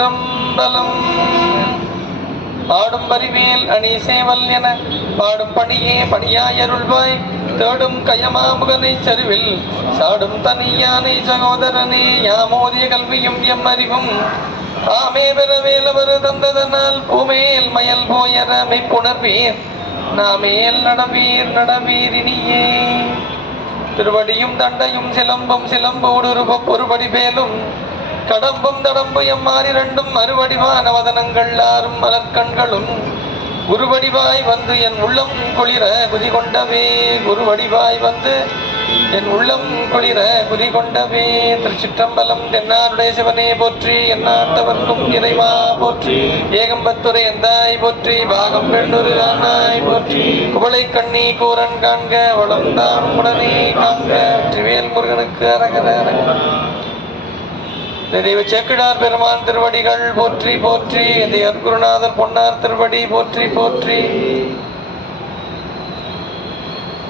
பலம் பாடும் பரிவேல் அணி சேவல் என பாடும் பணியே பணியாயருள்வாய் தேடும் கயமாமுகனை சரிவில் சாடும் தனியானை சகோதரனே யாமோதிய கல்வியும் எம் அறிவும் ஆமே பெறவேலவர் தந்ததனால் பூமேல் மயல் போயர மெய்ப்புணர்வீர் நாமேல் நடவீர் நடவீரினியே. திருவடியும் தண்டையும் சிலம்பும் சிலம்போடு ஒருபடி பேலும் கடம்பும் தடம்பு எம்மாறிரண்டும் மறுவடிவான வதனங்கள் ஆறும் மலர்கண்களும் குருவடிவாய் வந்து என் உள்ளம் குளிர குதி கொண்டவே குருவடிவாய் வந்து என் உள்ளம் குளிர குதி கொண்டவே. திருச்சிற்றம்பலம். தென்னாருடைய சிவனே போற்றி, எந்நாட்டவர்க்கும் இறைவா போற்றி, ஏகம்பத்துரை எந்தாய் போற்றி, பாகம் பெண்ணொரு ஆனாய் போற்றி, குவளை கண்ணி கூரன் காண்க வளம்தான் உடனே காண்க. வெற்றிவேல் முருகனுக்கு அரகர. தெய்வ சேக்கிழார் பெருமான் திருவடிகள் போற்றி போற்றி. அருகுருநாதர் பொன்னார் திருவடி போற்றி போற்றி.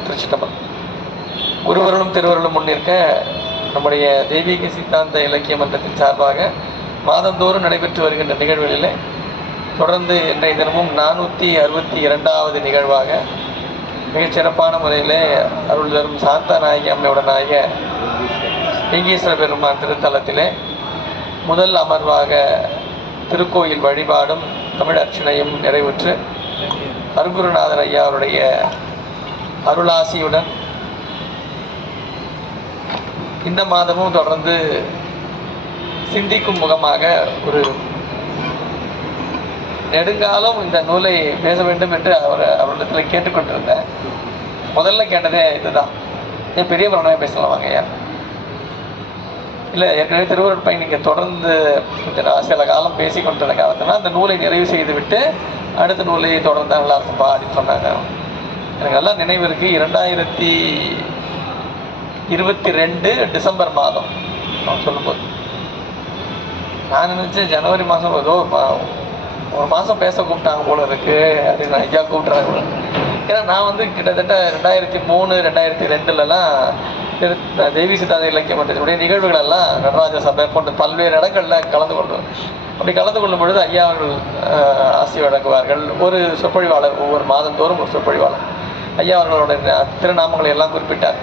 திருச்சிட்டம்பலம். குருவர்களும் திருவர்களும் முன்னிற்க நம்முடைய தெய்வீக சித்தாந்த இலக்கிய மன்றத்தின் சார்பாக மாதந்தோறும் நடைபெற்று வருகின்ற நிகழ்வுகளிலே தொடர்ந்து இன்றைய தினமும் 462வது நிகழ்வாக மிகச் சிறப்பான முறையிலே அருள் தரும் சாந்தா நாயகி அம்மையுடனாகிய லிங்கேஸ்வர பெருமான் திருத்தலத்திலே முதல் அமர்வாக திருக்கோயில் வழிபாடும் தமிழ் அர்ச்சனையும் நிறைவுற்று அருகுருநாதர் ஐயா அவருடைய அருளாசியுடன் இந்த மாதமும் தொடர்ந்து சிந்திக்கும் முகமாக ஒரு நெடுங்காலம் இந்த நூலை பேச வேண்டும் என்று அவரிடத்தில் கேட்டுக்கொண்டிருந்தேன். முதல்ல கேட்டதே இதுதான், ஏன் பெரிய புராணமே பேசலாம் வாங்க ஐயா. இல்லை, ஏற்கனவே திருவருட்பை நீங்கள் தொடர்ந்து சில காலம் பேசி கொண்டிருந்த காலத்தில் அந்த நூலை நிறைவு செய்து விட்டு அடுத்த நூலை தொடர்ந்து நல்லா இருக்கும்பா அப்படின்னு சொன்னாங்க. எனக்கு நல்லா நினைவு இருக்குது. 2022 டிசம்பர் மாதம் நான் சொல்லும்போது நான் நினச்சேன் ஜனவரி மாதம் ஏதோ ஒரு மாதம் பேச கூப்பிட்டாங்க போல இருக்கு அப்படின்னு ஐயா கூப்பிட்றாங்க. ஏன்னா நான் வந்து கிட்டத்தட்ட 2003 2002லலாம் தெய்வீக சித்தாந்த இலக்கிய மன்றத்தினுடைய நிகழ்வுகள் எல்லாம் நடராஜ சபை போன்ற பல்வேறு இடங்களில் கலந்து கொள்வோம். அப்படி கலந்து கொள்ளும் பொழுது ஐயா அவர்கள் ஆசி வழங்குவார்கள். ஒரு சொற்பொழிவாளர், ஒவ்வொரு மாதந்தோறும் ஒரு சொற்பொழிவாளர். ஐயா அவர்களுடைய திருநாமங்களை எல்லாம் குறிப்பிட்டார்.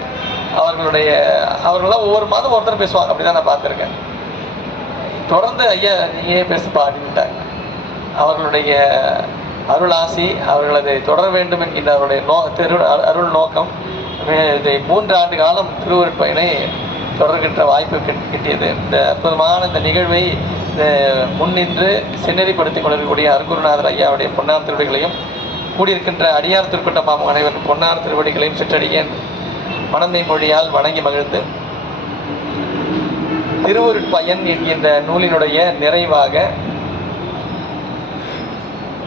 அவர்களெல்லாம் ஒவ்வொரு மாதம் ஒருத்தர் பேசுவாங்க. அப்படி தான் நான் பார்த்துருக்கேன். தொடர்ந்து ஐயா நீயே பேசுப்பா அப்படின்ட்டாங்க. அவர்களுடைய அருள் ஆசி, அவர்கள் அதை தொடர வேண்டும் என்கின்ற அவருடைய அருள் நோக்கம் இதை 3 ஆண்டு காலம் திருவருட்பயனை தொடர்கின்ற வாய்ப்பு கிட்டியது. இந்த அற்புதமான இந்த நிகழ்வை முன்னின்று செந்நெறிப்படுத்திக் கொண்டிருக்கக்கூடிய அருகுருநாதர் ஐயாவுடைய பொன்னார் திருவடிகளையும் கூடியிருக்கின்ற அடியார் திருக்கூட்டம் அனைவருக்கும் பொன்னார் திருவடிகளையும் சிற்றடியேன் மனந்தை மொழியால் வணங்கி மகிழ்ந்து திருவருட்பயன் என்கின்ற நூலினுடைய நிறைவாக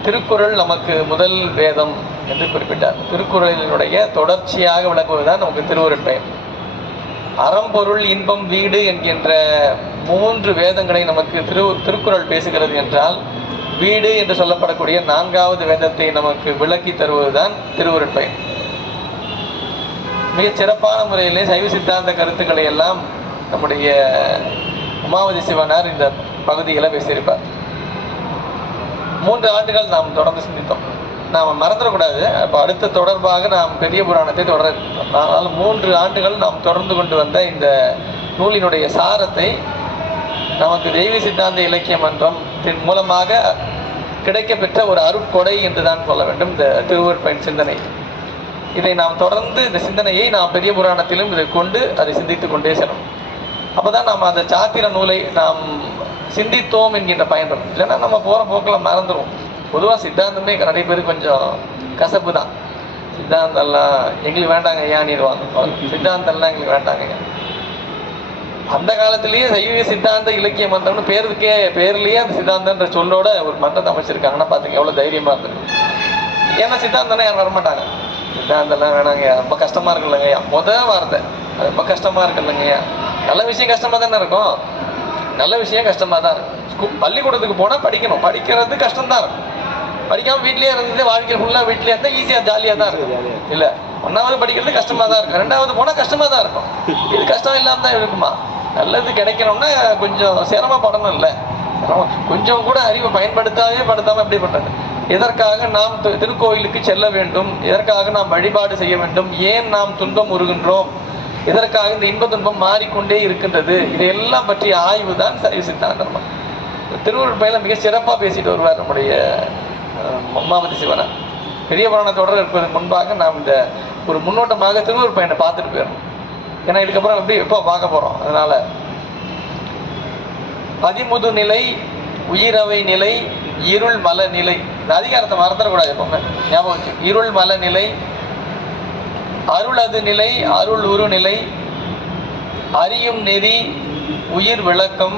திருக்குறள் நமக்கு முதல் வேதம் என்று குறிப்பிட்டார். திருக்குறளினுடைய தொடர்ச்சியாக விளங்குவதுதான் நமக்கு திருவருட்பயன். அறம்பொருள் இன்பம் வீடு என்கின்ற 3 வேதங்களை நமக்கு திருக்குறள் பேசுகிறது என்றால், வீடு என்று சொல்லப்படக்கூடிய 4வது வேதத்தை நமக்கு விளக்கி தருவதுதான் திருவருட்பயன். மிகச் சிறப்பான முறையிலே சைவ சித்தாந்த கருத்துக்களை எல்லாம் நம்முடைய உமாவதி சிவனார் இந்த பகுதிகளை பேசியிருப்பார். 3 ஆண்டுகள் நாம் தொடர்ந்து சிந்தித்தோம். நாம் மறந்துடக்கூடாது. அப்போ அடுத்த தொடர்பாக நாம் பெரிய புராணத்தை தொடர இருக்கின்றோம். ஆனால் 3 ஆண்டுகள் நாம் தொடர்ந்து கொண்டு வந்த இந்த நூலினுடைய சாரத்தை நமக்கு தெய்வ சித்தாந்த இலக்கிய மன்றத்தின் மூலமாக கிடைக்கப்பெற்ற ஒரு அருட்கொடை என்று தான் சொல்ல வேண்டும் இந்த திருவருட்பயன் சிந்தனை. இதை நாம் தொடர்ந்து இந்த சிந்தனையை நாம் பெரிய புராணத்திலும் இதை கொண்டு அதை சிந்தித்து கொண்டே செல்லும். அப்போ தான் நாம் அந்த சாத்திர நூலை நாம் சிந்தித்தோம் என்கின்ற பயன்படும். இல்லைன்னா நம்ம போகிற போக்கில் மறந்துடும். பொதுவாக சித்தாந்தமே நிறைய பேர் கொஞ்சம் கசப்பு தான். சித்தாந்தம்லாம் எங்களுக்கு வேண்டாங்க ஏன்னிடுவாங்க. சித்தாந்தம்லாம் எங்களுக்கு வேண்டாங்க. அந்த காலத்திலேயே சைவ சித்தாந்த இலக்கிய மன்றம்னு பேர்லேயே அந்த சித்தாந்தன்ற சொல்லோட ஒரு மன்றத்தை அமைச்சிருக்காங்கன்னா பார்த்துங்க எவ்வளோ தைரியமாக இருந்திருக்கு. ஏன்னா சித்தாந்தம்லாம் யாரும் வரமாட்டாங்க. சித்தாந்தம்லாம் வேணாங்கய்யா, ரொம்ப கஷ்டமாக இருக்குல்லங்கய்யா. வார்த்தை அது ரொம்ப கஷ்டமாக இருக்குல்லங்கய்யா. நல்ல விஷயம் கஷ்டமாக தானே இருக்கும். நல்ல விஷயம் கஷ்டமாக தான் இருக்கும். பள்ளிக்கூடத்துக்கு போனால் படிக்கணும், படிக்கிறது கஷ்டம்தான் இருக்கும். படிக்காமல் வீட்லேயே இருந்தது வாழ்க்கை ஃபுல்லாக வீட்லேயே இருந்தால் ஈஸியாக ஜாலியாக தான் இருக்கும். இல்லை, 1வது படிக்கிறது கஷ்டமாக தான் இருக்கும், 2வது போனால் கஷ்டமாக தான் இருக்கும். இது கஷ்டம் இல்லாமல் தான் இருக்குமா? நல்லது கிடைக்கணும்னா கொஞ்சம் சிரமப்படணும். இல்லை, கொஞ்சம் கூட அறிவை படுத்தாம எப்படி பண்றது? எதற்காக நாம் திருக்கோயிலுக்கு செல்ல வேண்டும்? எதற்காக நாம் வழிபாடு செய்ய வேண்டும்? ஏன் நாம் துன்பம் உருகின்றோம்? எதற்காக இந்த இன்ப துன்பம் மாறிக்கொண்டே இருக்கின்றது? இதையெல்லாம் பற்றிய ஆய்வு தான் சைவ சித்தாந்தம். திருவள்ளுவர் பயில மிக சிறப்பாக பேசிட்டு வருவார் நம்முடைய உமாபதி சிவனார். பெரிய புராண தொடர் இருப்பதற்கு முன்பாக நாம் இந்த ஒரு முன்னோட்டமாக திருவள்ளுவர் பையனை பார்த்துட்டு போயிடணும். ஏன்னா இதுக்கப்புறம் எப்படி எப்போ பார்க்க போறோம். அதனால பதிமுது நிலை, உயிரவை நிலை, இருள் மல நிலை. இந்த அதிகாரத்தை மறந்துடக்கூடாது எப்பவுமே, ஞாபகம் வச்சு. இருள் மல நிலை, அருளது நிலை, அருள் உரு நிலை, அறியும் நெறி, உயிர் விளக்கம்,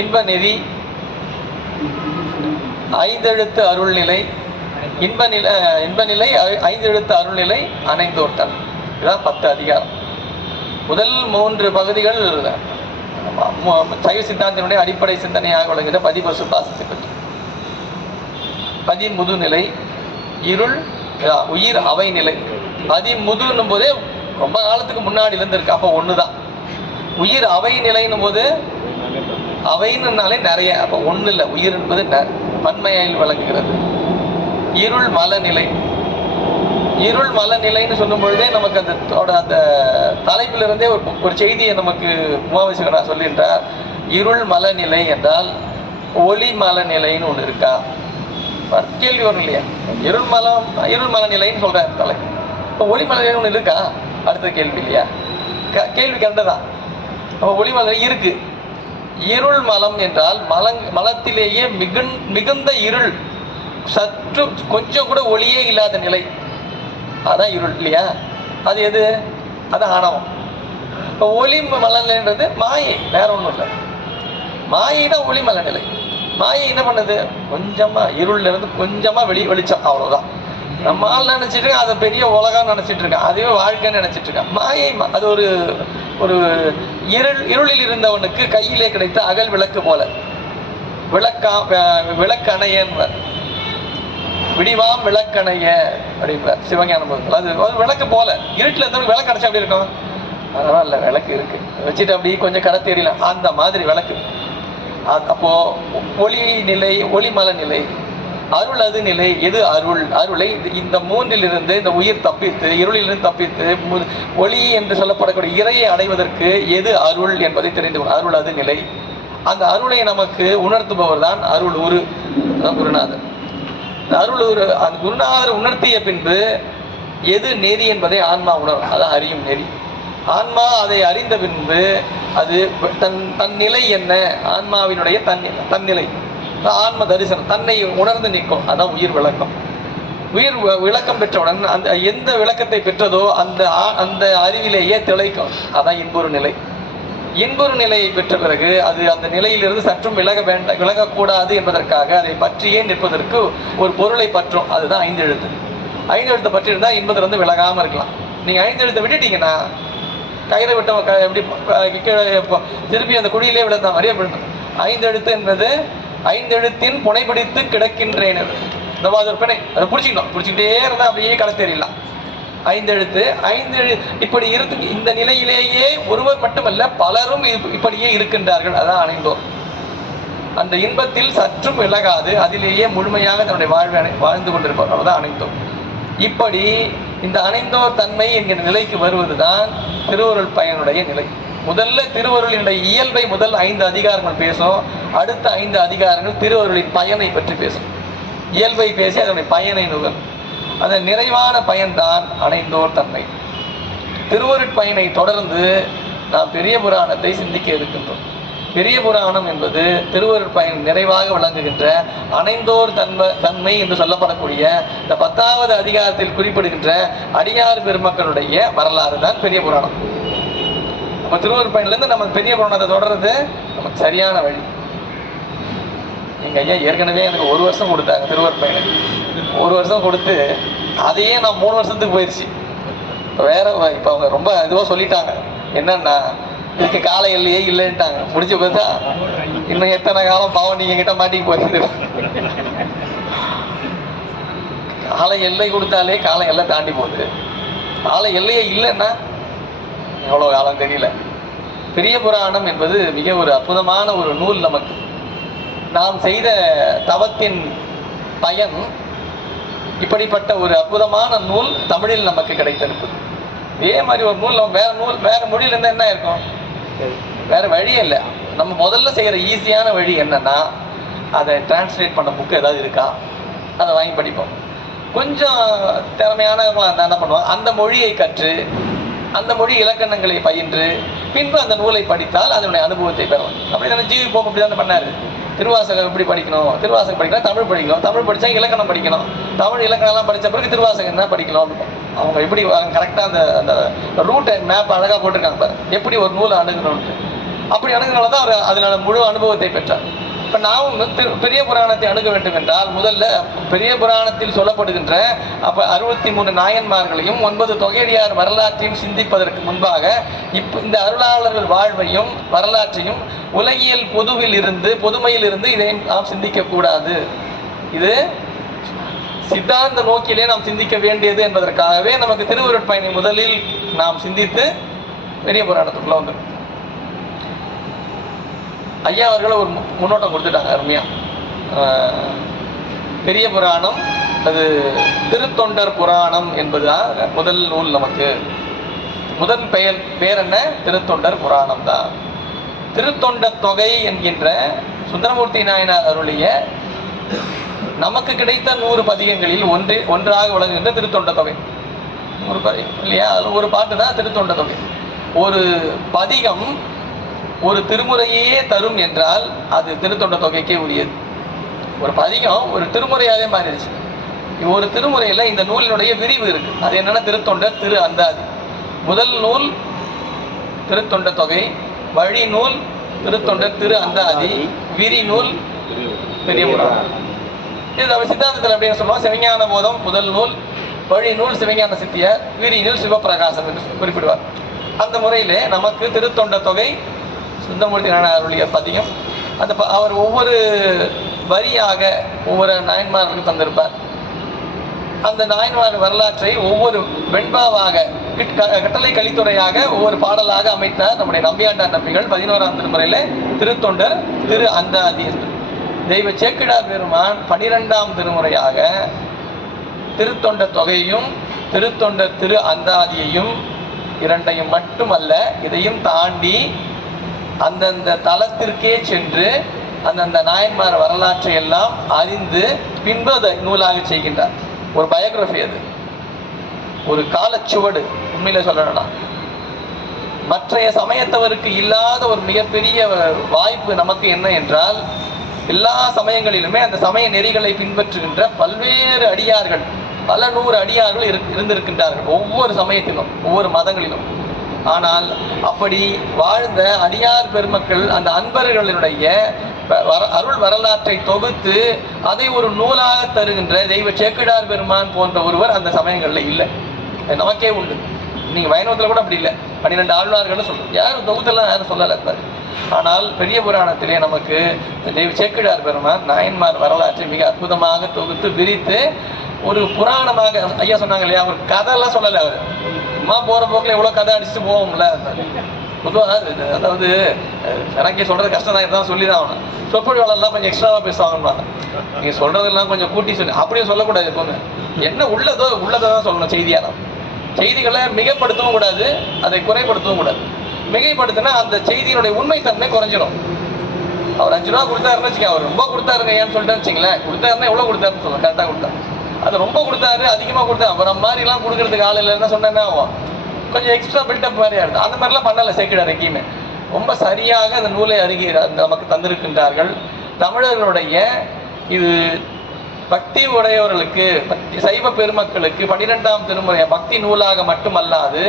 இன்ப நெறி, ஐந்தெழுத்து அருள்நிலை, இன்ப நிலை, ஐந்தெழுத்து அருள்நிலை, அணைந்தோட்டல். இதுதான் 10 அதிகாரம். முதல் 3 பகுதிகள் சைவ சித்தாந்தத்தினுடைய அடிப்படை சிந்தனையாக விளங்குகிற பதிபசு பாசத்தை பற்றி. பதிமுது நிலை, இருள் உயிர் அவை நிலை. பதிமுதுன்னும் போதே ரொம்ப காலத்துக்கு முன்னாடி இருந்திருக்கு, அப்போ ஒண்ணுதான். உயிர் அவை நிலைன்னும் போது அவைன்னாலே நிறைய, அப்போ ஒண்ணு இல்லை. உயிர் என்பது பன்மையில் விளங்குகிறது. இருள் மல நிலை, இருள் மல நிலைன்னு சொல்லும் பொழுதே நமக்கு அந்த தலைப்பிலிருந்தே ஒரு செய்தியை நமக்கு உமாவிசிவனார் சொல்லின்றார். இருள் மல நிலை என்றால் ஒளி மல நிலைன்னு ஒண்ணு இருக்கா? கேள்வி வரும் இல்லையா? இருள் மல நிலைன்னு சொல்றாரு தலை. இப்போ ஒளி மல நிலைன்னு ஒண்ணு இருக்கா? அடுத்த கேள்வி இல்லையா? கேள்வி கண்டதான். அப்போ ஒளி மல இருக்கு. இருள் மலம் என்றால் மலத்திலேயே மிகுந்த இருள், சற்று கொஞ்சம் கூட ஒளியே இல்லாத நிலை, அதான் இருள் இல்லையா? அது எது? அது ஆணவம். இப்போ ஒளி மலநிலைன்றது மாயை, வேற ஒன்றும் இல்லை. மாயை தான் ஒளி மலநிலை. மாயை என்ன பண்ணுது? கொஞ்சமா இருள்ல இருந்து கொஞ்சமா வெளிச்சம், அவ்வளவுதான். நம்மால் நினைச்சிட்டு இருக்கேன் அதை பெரிய உலகம் நினைச்சிட்டு இருக்கேன், அதுவே வாழ்க்கைன்னு நினைச்சிட்டு இருக்கேன். மாயை அது ஒரு இருளில் இருந்தவனுக்கு கையிலே கிடைத்த அகல் விளக்கு போல. விளக்கணையன் விடிவாம் விளக்கணைய அப்படின்றார் சிவஞானம். அது விளக்கு போல. இருட்டில் இருந்தவனுக்கு விளக்கு அடைச்சா அப்படி இருக்கும். அதெல்லாம் இல்லை, விளக்கு இருக்கு, வச்சுட்டு அப்படி கொஞ்சம் கடை தெரியல, அந்த மாதிரி விளக்கு. அப்போ ஒளி நிலை, ஒளிமல நிலை, அருள் அது நிலை. எது அருள்? அருளை இந்த மூன்றிலிருந்து இந்த உயிர் தப்பித்து, இருளிலிருந்து தப்பித்து ஒளி என்று சொல்லப்படக்கூடிய இறையை அடைவதற்கு எது அருள் என்பதை தெரிந்து கொள்ளும். அருள் அது நிலை. அந்த அருளை நமக்கு உணர்த்துபவர் தான் அருள் உரு, குருநாதர். அருள் உரு அந்த குருநாதர் உணர்த்திய பின்பு எது நெறி என்பதை ஆன்மா உணரும், அதான் அறியும் நெறி. ஆன்மா அதை அறிந்த பின்பு அது தன் நிலை என்ன, ஆன்மாவினுடைய தன்னிலை, ஆன்ம தரிசனம், தன்னை உணர்ந்து நிற்கும், அதான் உயிர் விளக்கம். உயிர் விளக்கம் பெற்றவுடன் அந்த எந்த விளக்கத்தை பெற்றதோ அந்த அறிவிலேயே திளைக்கும், அதான் இன்புறு நிலை. இன்புறு நிலையை பெற்ற பிறகு அது அந்த நிலையிலிருந்து சற்றும் விலகக்கூடாது என்பதற்காக அதை பற்றியே நிற்பதற்கு ஒரு பொருளை பற்றும், அதுதான் 5 எழுத்து. 5 எழுத்தை பற்றி இருந்தால் இன்பத்திலிருந்து விலகாமல் இருக்கலாம். நீங்கள் 5 எழுத்தை விட்டுட்டீங்கன்னா கயிறை விட்ட எப்படி திருப்பி அந்த குழியிலே விழுந்த மாதிரியே விழுந்தோம். 5 எழுத்து என்பது 5 எழுத்தின் புனைபிடித்து கிடக்கின்றேன். இந்த மாதிரி ஒரு பிணை, அதை பிடிச்சிக்கிட்டே இருந்தால் அப்படியே கடை தெரியலாம். 5 எழுத்து, 5 இப்படி இருந்து இந்த நிலையிலேயே ஒருவர் மட்டுமல்ல பலரும் இப்படியே இருக்கின்றார்கள், அதான் அணைந்தோர். அந்த இன்பத்தில் சற்றும் விலகாது அதிலேயே முழுமையாக தன்னுடைய வாழ்வை வாழ்ந்து கொண்டிருப்பார், அதான் அணைந்தோர். இப்படி இந்த அணைந்தோர் தன்மை என்கிற நிலைக்கு வருவதுதான் திருவருள் பயனுடைய நிலை. முதல்ல திருவருளினுடைய இயல்பை முதல் 5 அதிகாரங்கள் பேசும். அடுத்த 5 அதிகாரங்கள் திருவருளின் பயனை பற்றி பேசும். இயல்பை பேசி அதனுடைய பயனை நுகரும். அந்த நிறைவான பயன்தான் அணைந்தோர் தன்மை. திருவருட்பயனை தொடர்ந்து நாம் பெரிய புராணத்தை சிந்திக்க இருக்கின்றோம். பெரிய புராணம் என்பது திருவருட்பயன் நிறைவாக விளங்குகின்ற அணைந்தோர் தன்மை என்று சொல்லப்படக்கூடிய இந்த 10வது அதிகாரத்தில் குறிப்பிடுகின்ற அடியார் பெருமக்களுடைய வரலாறு தான் பெரிய புராணம். நம்ம திருவருட்பயன்லேருந்து நம்ம பெரிய புராணத்தை தொடர்றது நமக்கு சரியான வழி. எங்கள் ஐயா ஏற்கனவே எனக்கு 1 வருஷம் கொடுத்தாங்க திருவருட்பயனுக்கு. 1 வருஷம் கொடுத்து அதையே நான் 3 வருஷத்துக்கு போயிடுச்சு. இப்போ அவங்க ரொம்ப இதுவாக சொல்லிட்டாங்க, என்னன்னா இதுக்கு கால எல்லையே இல்லைன்ட்டாங்க. முடிச்சு பார்த்தா இன்னும் எத்தனை காலம் பாவம் நீங்க கிட்ட மாட்டிக்கு போயிட்டு. கால எல்லை கொடுத்தாலே காலம் எல்லாம் தாண்டி போகுது. கால எல்லையே இல்லைன்னா எவ்வளோ காலம் தெரியல. பெரிய புராணம் என்பது மிக ஒரு அற்புதமான ஒரு நூல். நமக்கு நாம் செய்த தவத்தின் பயன் இப்படிப்பட்ட ஒரு அற்புதமான நூல் தமிழில் நமக்கு கிடைத்திருக்குது. இதே மாதிரி ஒரு நூல் வேற மொழியில இருந்தா என்ன இருக்கும்? வேற வழியே இல்லை. நம்ம முதல்ல செய்யற ஈஸியான வழி என்னன்னா, அதை டிரான்ஸ்லேட் பண்ண புக்கு ஏதாவது இருக்கா, அதை வாங்கி படிப்போம். கொஞ்சம் திறமையானவங்களாக என்ன பண்ணுவோம், அந்த மொழியை கற்று அந்த மொழி இலக்கணங்களை பயின்று பின்பு அந்த நூலை படித்தால் அதனுடைய அனுபவத்தை பெறுவோம். அப்படி தானே ஜிவி போப் அப்படி தானே பண்ணாரு. திருவாசகம் எப்படி படிக்கணும், திருவாசகம் படிக்கணும், தமிழ் படிக்கணும், தமிழ் படித்தா இலக்கணம் படிக்கணும், தமிழ் இலக்கணம்லாம் படித்த பிறகு திருவாசகம் என்ன படிக்கணும். அவங்க எப்படி கரெக்டாக அந்த அந்த ரூட் அண்ட் மேப் அழகாக போட்டிருக்காங்க பாரு, எப்படி ஒரு நூலை அணுகணும்ட்டு. அப்படி அணுகுனால தான் அவர் அதில் முழு அனுபவத்தை பெற்றார். இப்போ நாம் பெரிய புராணத்தை அணுக வேண்டும் என்றால் முதல்ல பெரிய புராணத்தில் சொல்லப்படுகின்ற 63 நாயன்மார்களையும் 9 தொகையடியார் வரலாற்றையும் சிந்திப்பதற்கு முன்பாக இந்த அருளாளர்கள் வாழ்வையும் வரலாற்றையும் உலகியல் பொதுமையில் இருந்து இதை நாம் சிந்திக்கக்கூடாது. இது சித்தாந்த நோக்கிலே நாம் சிந்திக்க வேண்டியது என்பதற்காகவே நமக்கு திருவருட்பயனை முதலில் நாம் சிந்தித்து பெரிய புராணத்துக்குள்ள வந்துடும். ஐயா அவர்கள் ஒரு முன்னோட்டம் கொடுத்துட்டாங்க அருமையா. பெரிய புராணம் அது திருத்தொண்டர் புராணம் என்பதுதான் முதல் நூல். நமக்கு முதல் பெயர் என்ன? திருத்தொண்டர் புராணம் தான். திருத்தொண்ட தொகை என்கின்ற சுந்தரமூர்த்தி நாயனார் அருளிய நமக்கு கிடைத்த 100 பதிகங்களில் ஒன்றாக விளங்குகின்ற திருத்தொண்ட தொகை 100 பதிகம் இல்லையா? அது ஒரு பாட்டு தான் திருத்தொண்ட தொகை. ஒரு பதிகம் ஒரு திருமுறையே தரும் என்றால் அது திருத்தொண்ட தொகைக்கே உரியது. ஒரு பதிகம் ஒரு திருமுறையாவே மாறிடுச்சு. ஒரு திருமுறையில இந்த நூலினுடைய விரிவு இருக்கு. அது என்னன்னா திருத்தொண்டர் திரு அந்தாதி. முதல் நூல் திருத்தொண்ட தொகை, வழி நூல் திருத்தொண்டர் திரு அந்தாதி, விரி நூல் பெரிய புராணம். இது நம்ம சித்தாந்தத்தில் அப்படின்னு சொல்லுவோம். சிவஞான போதம் முதல் நூல், வழி நூல் சிவஞான சித்தியார், விரி நூல் சிவபிரகாசம் என்று குறிப்பிடுவார். அந்த முறையிலே நமக்கு திருத்தொண்ட தொகை சுந்தரமூர்த்தி நாயனார் அருளிய பதிகம். அந்த அவர் ஒவ்வொரு வரியாக ஒவ்வொரு நாயன்மார்களுக்கு தந்திருப்பார். அந்த நாயன்மார் வரலாற்றை ஒவ்வொரு வெண்பாவாக கட்டளை கலித்துறையாக ஒவ்வொரு பாடலாக அமைத்தார் நம்முடைய நம்பியாண்டார் நம்பிகள் 11ஆம் திருமுறையில திருத்தொண்டர் திரு அந்தாதி என்று. தெய்வ சேக்கிழார் பெருமான் 12ஆம் திருமுறையாக திருத்தொண்ட தொகையையும் திருத்தொண்டர் திரு அந்தாதியையும் இரண்டையும் மட்டுமல்ல, இதையும் தாண்டி அந்தந்த தளத்திற்கே சென்று அந்தந்த நாயன்மார் வரலாற்றை எல்லாம் அறிந்து பின்பு அதை நூலாக செய்கின்றார். ஒரு பயோகிராஃபி, அது ஒரு காலச்சுவடு. உண்மையில சொல்லணும்னா மற்றைய சமயத்தவருக்கு இல்லாத ஒரு மிகப்பெரிய வாய்ப்பு நமக்கு என்ன என்றால், எல்லா சமயங்களிலுமே அந்த சமய நெறிகளை பின்பற்றுகின்ற பல்வேறு அடியார்கள், பல 100 அடியார்கள் இருந்திருக்கின்றார்கள் ஒவ்வொரு சமயத்திலும் ஒவ்வொரு மதங்களிலும். ஆனால் அப்படி வாழ்ந்த அடியார் பெருமக்கள் அந்த அன்பர்களுடைய அருள் வரலாற்றை தொகுத்து அதை ஒரு நூலாக தருகின்ற தெய்வ சேக்கிழார் பெருமான் போன்ற ஒருவர் அந்த சமயங்கள்ல இல்லை. நமக்கே உண்டு. நீங்க வைணவத்துல கூட அப்படி இல்லை. 12 ஆழ்வார்கள் சொல்றோம், யாரும் தொகுத்தெல்லாம் யாரும் சொல்லல. ஆனால் பெரிய புராணத்திலே நமக்கு தெய்வ சேக்கிழார் பெருமான் நாயன்மார் வரலாற்றை மிக அற்புதமாக தொகுத்து விரித்து ஒரு புராணமாக, ஐயா சொன்னாங்க இல்லையா, ஒரு கதையெல்லாம் சொல்லலை. அவர் சும்மா போற போக்கில் எவ்வளோ கதை அடிச்சுட்டு போவோம்ல. பொதுவாக அதாவது எனக்கே சொல்றது கஷ்டம் தான், சொல்லி தான் ஆகணும். சொற்பொழிவாளர்லாம் கொஞ்சம் எக்ஸ்ட்ராவாக பேசுவாங்கன்னு. நீங்க சொல்றதெல்லாம் கொஞ்சம் கூட்டி சொல்லி அப்படியே சொல்லக்கூடாது. எப்பவுமே என்ன உள்ளதை தான் சொல்லணும். செய்திகளை மிகப்படுத்தவும் கூடாது, அதை குறைப்படுத்தவும் கூடாது. மிகைப்படுத்தினா அந்த செய்தியினுடைய உண்மைத்தன்மை குறைஞ்சிடும். அவர் 5 ரூபா கொடுத்தாருன்னு வச்சுக்கோங்க, அவர் ரொம்ப கொடுத்தாருங்க ஏன்னு சொல்லிட்டு வச்சுங்களேன். கொடுத்தாருன்னா எவ்வளோ கொடுத்தாருன்னு சொல்லுங்க, கரெக்டாக கொடுத்தாரு. அது ரொம்ப கொடுத்தாரு, அதிகமாக கொடுத்தாரு, அப்புறம் மாதிரிலாம் கொடுக்கறதுக்கு ஆள் இல்லைன்னு சொன்னேன்னா கொஞ்சம் எக்ஸ்ட்ரா பில்டப் மாதிரி ஆயிடுது. அந்த மாதிரிலாம் பண்ணலை சேக்கிழார் எங்கேயுமே. ரொம்ப சரியாக அந்த நூலை நமக்கு தந்திருக்கின்றார்கள். தமிழர்களுடைய இது பக்தி உடையவர்களுக்கு, சைவ பெருமக்களுக்கு 12ஆம் திருமுறை பக்தி நூலாக மட்டுமல்லாது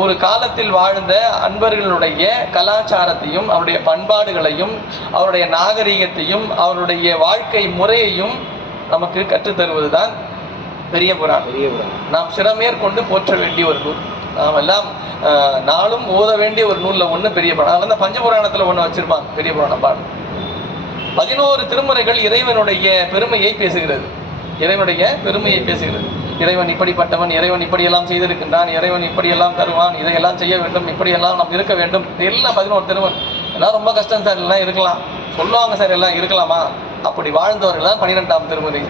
ஒரு காலத்தில் வாழ்ந்த அன்பர்களுடைய கலாச்சாரத்தையும் அவருடைய பண்பாடுகளையும் அவருடைய நாகரிகத்தையும் அவருடைய வாழ்க்கை முறையையும் நமக்கு கற்றுத்தருவதுதான் பெரிய புராணம். நாம் சிறமேற்கொண்டு போற்ற வேண்டிய ஒரு நூல். நாம் எல்லாம் நாளும் ஓத வேண்டிய ஒரு நூல்ல ஒண்ணு பெரிய புராணம். அதனால பஞ்சபுராணத்துல ஒண்ணு வச்சிருப்பாங்க பெரிய புராணம் பாடம். 11 திருமுறைகள் இறைவனுடைய பெருமையை பேசுகிறது. இறைவனுடைய பெருமையை பேசுகிறது. இறைவன் இப்படிப்பட்டவன், இறைவன் இப்படியெல்லாம் செய்திருக்கின்றான், இறைவன் இப்படியெல்லாம் தருவான், இதையெல்லாம் செய்ய வேண்டும், இப்படியெல்லாம் நாம் இருக்க வேண்டும். இதெல்லாம் 11 திருமுறை. எல்லாம் ரொம்ப கஷ்டம் சார், எல்லாம் இருக்கலாம் சொல்லுவாங்க சார், எல்லாம் இருக்கலாமா? அப்படி வாழ்ந்தவர்கள் தான் 12ஆம் திருமுறை.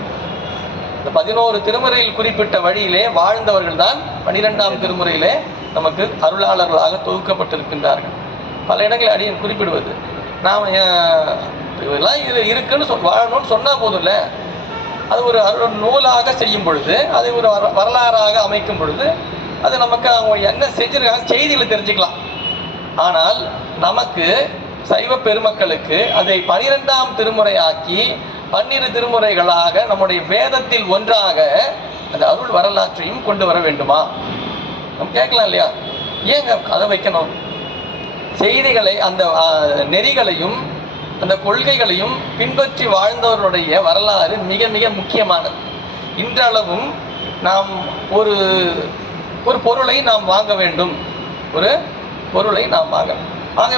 இந்த 11 திருமுறையில் குறிப்பிட்ட வழியிலே வாழ்ந்தவர்கள் தான் 12ஆம் திருமுறையிலே நமக்கு அருளாளர்களாக தொகுக்கப்பட்டிருக்கின்றார்கள். பல இடங்களில் அடியன் குறிப்பிடுவது, நாம் இதெல்லாம் இது இருக்குன்னு வாழணும்னு சொன்னால் போதும் இல்லை, அது ஒரு நூலாக செய்யும் பொழுது, அதை ஒரு வரலாறாக அமைக்கும் பொழுது, அது நமக்கு அவங்க என்ன செஞ்சிருக்காங்க செய்திகளை தெரிஞ்சுக்கலாம். ஆனால் நமக்கு சைவ பெருமக்களுக்கு அதை 12ஆம் திருமுறையாக்கி 12 திருமுறைகளாக நம்முடைய வேதத்தில் ஒன்றாக அந்த அருள் வரலாற்றையும் கொண்டு வர வேண்டுமா? நம்ம கேட்கலாம் இல்லையா? ஏங்க அதை வைக்கணும்? செய்திகளை, அந்த நெறிகளையும் அந்த கொள்கைகளையும் பின்பற்றி வாழ்ந்தவர்களுடைய வரலாறு மிக மிக முக்கியமானது. இன்றளவும் நாம் ஒரு பொருளை நாம் வாங்க வேண்டும், ஒரு பொருளை நாம் வாங்க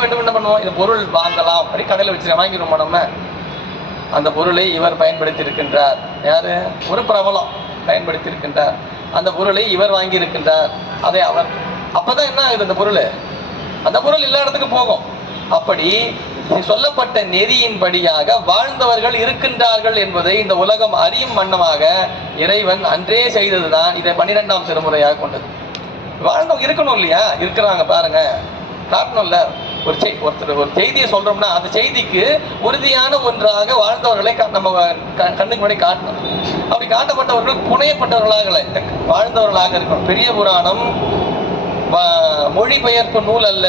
வேண்டும், என்ன பண்ணுவோம்? இந்த பொருள் வாங்கலாம் அப்படி கடையில் வச்சு வாங்கிடுவோம். நம்ம அந்த பொருளை இவர் பயன்படுத்தி இருக்கின்றார், யாரு? ஒரு பிரபலம் பயன்படுத்தி இருக்கின்றார், அந்த பொருளை இவர் வாங்கி இருக்கின்றார், அதை அவர். அப்பதான் என்ன ஆகுது? அந்த பொருள் எல்லா இடத்துக்கு போகும். அப்படி சொல்லப்பட்ட நெறியின்படியாக வாழ்ந்தவர்கள் இருக்கின்றார்கள் என்பதை இந்த உலகம் அறியும் வண்ணமாக இறைவன் அன்றே செய்ததுதான் இதை 12ஆம் திருமுறையாக கொண்டது. வாழ்ந்தவங்க இருக்கணும் இல்லையா? இருக்கிறாங்க பாருங்க, காட்டணும்ல. ஒருத்தர் ஒரு செய்தியை சொல்றோம்னா அந்த செய்திக்கு உறுதியான ஒன்றாக வாழ்ந்தவர்களை நம்ம கண்ணுக்கு முன்னாடி காட்டணும். அப்படி காட்டப்பட்டவர்கள் புனையப்பட்டவர்களாக வாழ்ந்தவர்களாக இருக்கணும். பெரிய புராணம் மொழிபெயர்ப்பு நூல் அல்ல.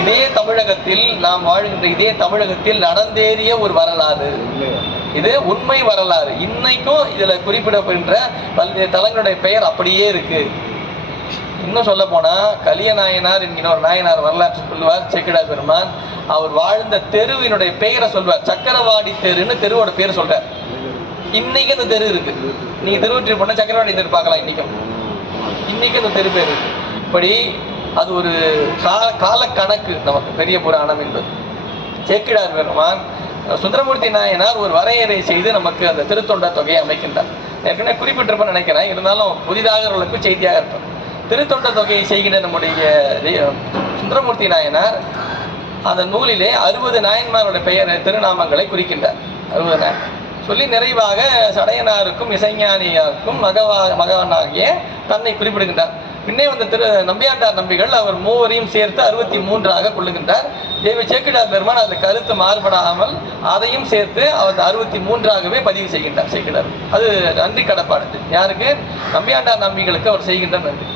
இதே தமிழகத்தில், நாம் வாழ்கின்ற இதே தமிழகத்தில் நடந்தேறிய ஒரு வரலாறு. இது உண்மை வரலாறு. இன்னைக்கும் இதுல குறிப்பிடப்படுகின்ற பல்வேறு தலங்களுடைய பெயர் அப்படியே இருக்கு. இன்னும் சொல்ல போனா கலியநாயனார் என்கிற ஒரு நாயனார் வரலாற்று சொல்லுவார் சேக்கிழார் பெருமான். அவர் வாழ்ந்த தெருவினுடைய பெயரை சொல்வார். சக்கரவாடி தெருன்னு தெருவோட பேர் சொல்றார். இன்னைக்கு அந்த தெரு இருக்கு. நீங்க திருவொற்றியூர் போனா சக்கரவாடி தெரு பார்க்கலாம். இன்னைக்கு அந்த தெரு பேர் இருக்கு. இப்படி அது ஒரு கால கணக்கு நமக்கு பெரிய புராணம் என்பது. சேக்கிழார் பெருமான் சுந்தரமூர்த்தி நாயனார் ஒரு வரையறை செய்து நமக்கு அந்த திருத்தொண்ட தொகையை அமைக்கின்றார். ஏற்கனவே குறிப்பிட்டிருப்பேன்னு நினைக்கிறேன், இருந்தாலும் புதிதாக செய்தியாக இருப்பேன். திருத்தொண்ட தொகையை செய்கின்ற நம்முடைய சுந்தரமூர்த்தி நாயனார் அந்த நூலிலே 60 நாயன்மாருடைய பெயர் திருநாமங்களை குறிக்கின்றார். 60 நாயன்மார் சொல்லி நிறைவாக சடையனாருக்கும் இசைஞானியாருக்கும் மகவனாகிய தன்னை குறிப்பிடுகின்றார். பின்னே வந்த நம்பியாண்டார் நம்பிகள் அவர் மூவரையும் சேர்த்து 63ஆக கொள்ளுகின்றார். தேவி சேக்கிழார் பெருமான் அதில் கருத்து மாறுபடாமல் அதையும் சேர்த்து அவர் 63ஆகவே பதிவு செய்கின்றார் சேக்கிழார். அது நன்றி கடப்பாடு. யாருக்கு? நம்பியாண்டார் நம்பிகளுக்கு அவர் செய்கின்ற நன்றி.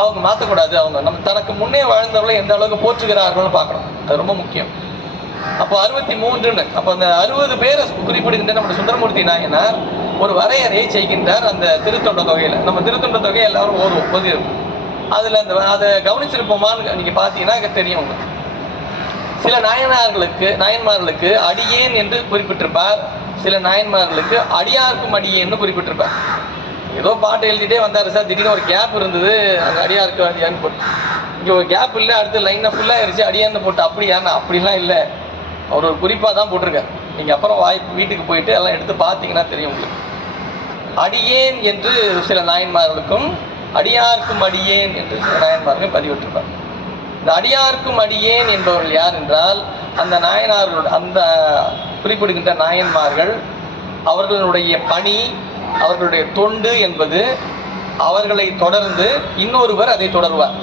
அவங்க மாற்றக்கூடாது. அவங்க நம்ம தனக்கு முன்னே வாழ்ந்தவர்களை எந்த அளவுக்கு போற்றுகிறார்கள்னு பார்க்கணும். அது ரொம்ப முக்கியம். அப்போ 63ன்னு, அப்போ அந்த 60 பேரை குறிப்பிடுகின்ற நம்முடைய சுந்தரமூர்த்தி நாயனார் ஒரு வரையறையை செய்கின்றார் அந்த திருத்தொண்ட தொகையில. நம்ம திருத்தொண்ட தொகையை எல்லாரும் ஓதுவோம். அதுல அதை கவனிச்சிருப்போமான்னு நீங்க பாத்தீங்கன்னா தெரியும். சில நாயன்மார்களுக்கு அடியேன் என்று குறிப்பிட்டிருப்பார். சில நாயன்மார்களுக்கு அடியாருக்கும் அடியேன்னு குறிப்பிட்டிருப்பார். ஏதோ பாட்டு எழுதிட்டே வந்தாரு சார், திடீர்னு ஒரு கேப் இருந்தது, அங்கே அடியாருக்கு அடியான்னு போட்டு, இங்கே ஒரு கேப் இல்லை, அடுத்து லைனாக ஃபுல்லாக இருந்துச்சு அடியான்னு போட்டு. அப்படியாண்ணா? அப்படிலாம் இல்லை, அவர் ஒரு குறிப்பாக தான் போட்டிருக்கார். நீங்கள் அப்புறம் வீட்டுக்கு போயிட்டு எல்லாம் எடுத்து பார்த்தீங்கன்னா தெரியும் உங்களுக்கு. அடியேன் என்று சில நாயன்மார்களுக்கும் அடியாருக்கும் அடியேன் என்று சில நாயன்மார்கள் பதிவிட்டிருப்பார். இந்த அடியாருக்கும் அடியேன் என்பவர்கள் யார் என்றால் அந்த நாயனார்களோட அந்த குறிப்பிடுகின்ற நாயன்மார்கள் அவர்களுடைய பணி, அவர்களுடைய தொண்டு என்பது அவர்களை தொடர்ந்து இன்னொருவர் அதை தொடருவார்,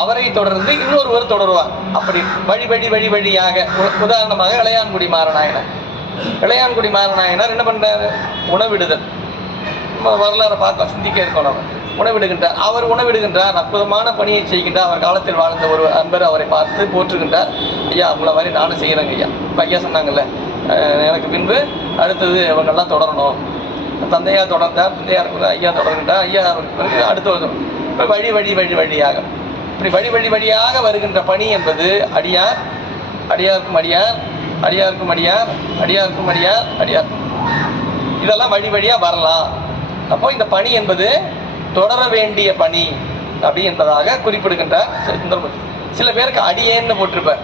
அவரை தொடர்ந்து இன்னொருவர் தொடருவார். அப்படி வழியாக உதாரணமாக இளையான்குடி மாறநாயனார் என்ன பண்றாரு? உணவிடுதல். நம்ம வரலாறு பார்க்க சிந்திக்க இருக்கோம். நம்ம உணவிடுகின்றார். அவர் உணவிடுகின்றார், அற்புதமான பணியை செய்கின்றார். அவர் காலத்தில் வாழ்ந்த ஒரு அன்பர் அவரை பார்த்து போற்றுகின்றார். ஐயா, உங்களை மாதிரி நானும் செய்கிறேங்க ஐயா. இப்போ ஐயா சொன்னாங்கல்ல, எனக்கு பின்பு அடுத்தது இவங்கெல்லாம் தொடரணும். தந்தையார் தொடர்ந்தார், தந்தையார் ஐயா தொடர்கின்றார், ஐயா அடுத்து வரும். இப்போ வழியாக இப்படி வழியாக வருகின்ற பணி என்பது அடியாருக்கும் அடியார் இதெல்லாம் வழியா வரலாம். அப்போ இந்த பணி என்பது தொடர வேண்டிய பணி அப்படி என்பதாக குறிப்பிடுகின்றார் சுந்தரமூர்த்தி. சில பேருக்கு அடியேன்னு போட்டிருப்பார்.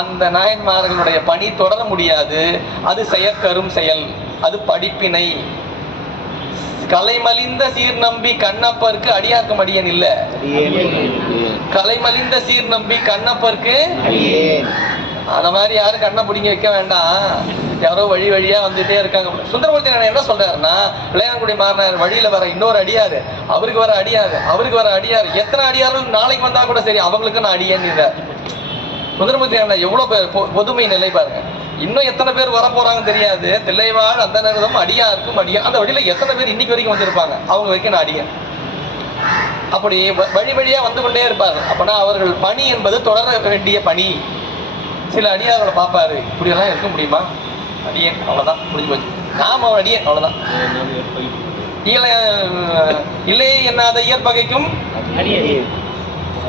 அந்த நாயன்மார்களுடைய பணி தொடர முடியாது, அது செயற்கரும் செயல், அது படிப்பினை. கலைமலிந்த சீர் நம்பி கண்ணப்பருக்கு அடியார்க்கும் அடியன் இல்ல, கலைமலிந்த சீர் நம்பி கண்ணப்பருக்கு. அந்த மாதிரி யாரும் கண்ணை பிடிங்க வைக்க வேண்டாம். யாரோ வழி வழியா வந்துட்டே இருக்காங்க. சுந்தரமூர்த்தி நாயனார் என்ன சொல்றாருன்னா, இளையான்குடி மாறினார் வழியில வர இன்னொரு அடியாரு, அவருக்கு வர அடியாரு, அவருக்கு வர அடியாரு, எத்தனை அடியார்கள் நாளைக்கு வந்தா கூட சரி அவங்களுக்கு நான் அடியேன்னு. சுந்தரமூர்த்தி நாயனார் எவ்வளவு பொதுமை நிலை பாருங்க. இன்னும் எத்தனை பேர் வர போறாங்கன்னு தெரியாது. தில்லைவாழ் அந்த நேரம் அடியாருக்கும் அடியா, அந்த வழியில எத்தனை பேர் இன்னைக்கு வரைக்கும் வந்திருப்பாங்க, அவங்க வரைக்கும் நான் அடியேன். அப்படி வழி வழியா வந்து கொண்டே இருப்பாரு. அப்பனா அவர்கள் பணி என்பது தொடர வேண்டிய பணி. சில அடியார்களை பார்ப்பாரு, இப்படி எல்லாம் இருக்க முடியுமா, அடியேன் அவ்வளவுதான், முடிஞ்சு போச்சு, நாம அவன் அடியேன் அவ்வளவுதான். இல்லையே என்னாத இயற்பகைக்கும்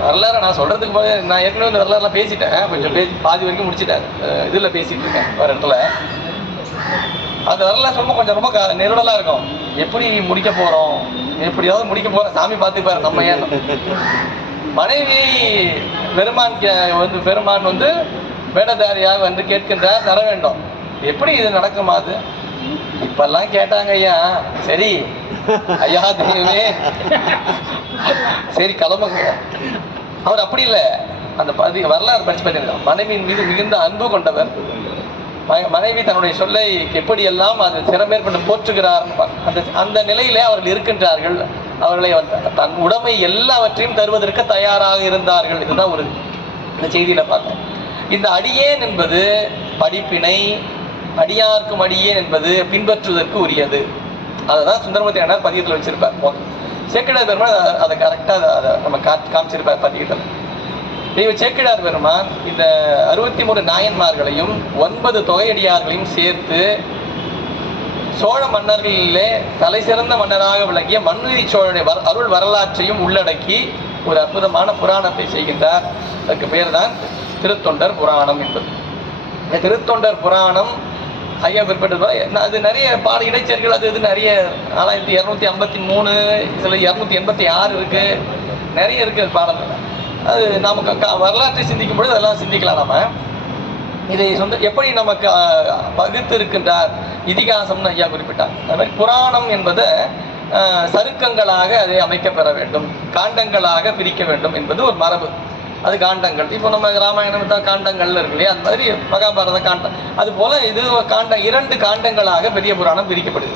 வரலாறு நான் சொல்றதுக்கு போது நான் ஏற்கனவே இந்த வரலாறுலாம் பேசிட்டேன். கொஞ்சம் பாதி வரைக்கும் முடிச்சுட்டேன். இதுல பேசிட்டு இருக்கேன் வேற இடத்துல. அந்த வரலாறு சொல்லும்போது கொஞ்சம் ரொம்ப நெருடலா இருக்கும். எப்படி முடிக்க போறோம், எப்படியாவது முடிக்க போறோம், சாமி பார்த்துப்பாரு நம்ம. ஏன் மனைவி பெருமான் வந்து வேடதாரியாக வந்து கேட்கின்றார், தர வேண்டும். எப்படி இது நடக்குமாது? இப்பெல்லாம் கேட்டாங்க ஐயா, சரி ஐயா தெய்வமே சரி கிளம்புங்க. அவர் அப்படி இல்லை. அந்த வரலாறு படிச்சு பார்த்தீங்கன்னா, மனைவியின் மீது மிகுந்த அன்பு கொண்டவர். மனைவி தன்னுடைய சொல்லை எப்படி எல்லாம் அது சிறமேற்பட்டு போற்றுகிறார். அந்த நிலையிலே அவர்கள் இருக்கின்றார்கள். அவர்களை தன் உடைமை எல்லாவற்றையும் தருவதற்கு தயாராக இருந்தார்கள். இதுதான் ஒரு இந்த செய்தியில பார்த்தேன். இந்த அடியேன் என்பது படிப்பினை, அடியார்க்கும் அடியேன் என்பது பின்பற்றுவதற்கு உரியது. அதைதான் சுந்தரமூர்த்தி நாயனார் பதிகத்தில் வச்சிருப்பார். சேக்கிழார் பெருமான் அதை கரெக்டாக அதை நம்ம காமிச்சிருப்பார் பதிகத்தில். தெய்வ சேக்கிழார் பெருமான் இந்த 63 நாயன்மார்களையும் 9 தொகையடியார்களையும் சேர்த்து சோழ மன்னர்களிலே தலை சிறந்த மன்னராக விளங்கிய மன்னுயிரி சோழனுடைய அருள் வரலாற்றையும் உள்ளடக்கி ஒரு அற்புதமான புராணத்தை செய்கின்றார். அதுக்கு பேர் தான் திருத்தொண்டர் புராணம் என்பது. இந்த திருத்தொண்டர் புராணம் ஐயா பிற்பட்டது. அது நிறைய பாட இடைச்சர்கள், அது இது நிறைய 4253, சில 286 இருக்கு, நிறைய இருக்கு பாடல். அது நமக்கு வரலாற்றை சிந்திக்கும் பொழுது அதெல்லாம் சிந்திக்கலாம். நம்ம இதை எப்படி நமக்கு பகுத்து இருக்கின்றார் இதிகாசம்னு ஐயா குறிப்பிட்டார். அது மாதிரி புராணம் என்பதை சருக்கங்களாக அதை அமைக்கப்பெற வேண்டும், காண்டங்களாக பிரிக்க வேண்டும் என்பது ஒரு மரபு. அது காண்டங்கள். இப்போ நம்ம ராமாயணம் தான் காண்டங்கள்ல இருக்கு இல்லையா, அது மாதிரி மகாபாரத காண்டம். அது போல இது 2 காண்டங்களாக பெரிய புராணம் பிரிக்கப்படுது.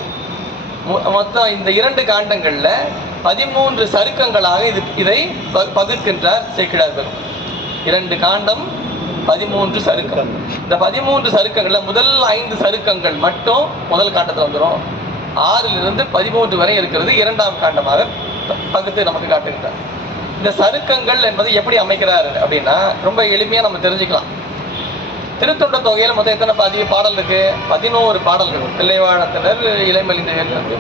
மொத்தம் இந்த 2 காண்டங்கள்ல 13 சருக்கங்களாக இதை பகுக்கின்றார் சேக்கிழார் பெருமான். 2 காண்டம் 13 சருக்கம். இந்த 13 சருக்கங்கள்ல முதல் 5 சருக்கங்கள் மட்டும் முதல் காண்டத்தில் வந்துடும். 6லிருந்து 13 வரை இருக்கிறது 2ஆம் காண்டமாக பகுத்து நமக்கு காட்டுகின்றார். இந்த சருக்கங்கள் என்பதை எப்படி அமைக்கிறார் அப்படின்னா ரொம்ப எளிமையா நம்ம தெரிஞ்சுக்கலாம். திருத்தொண்ட தொகையில மொத்தம் எத்தனை பாடல் இருக்கு? 11 பாடல்கள். தில்லைவாழத்தினர், இளைமலிந்த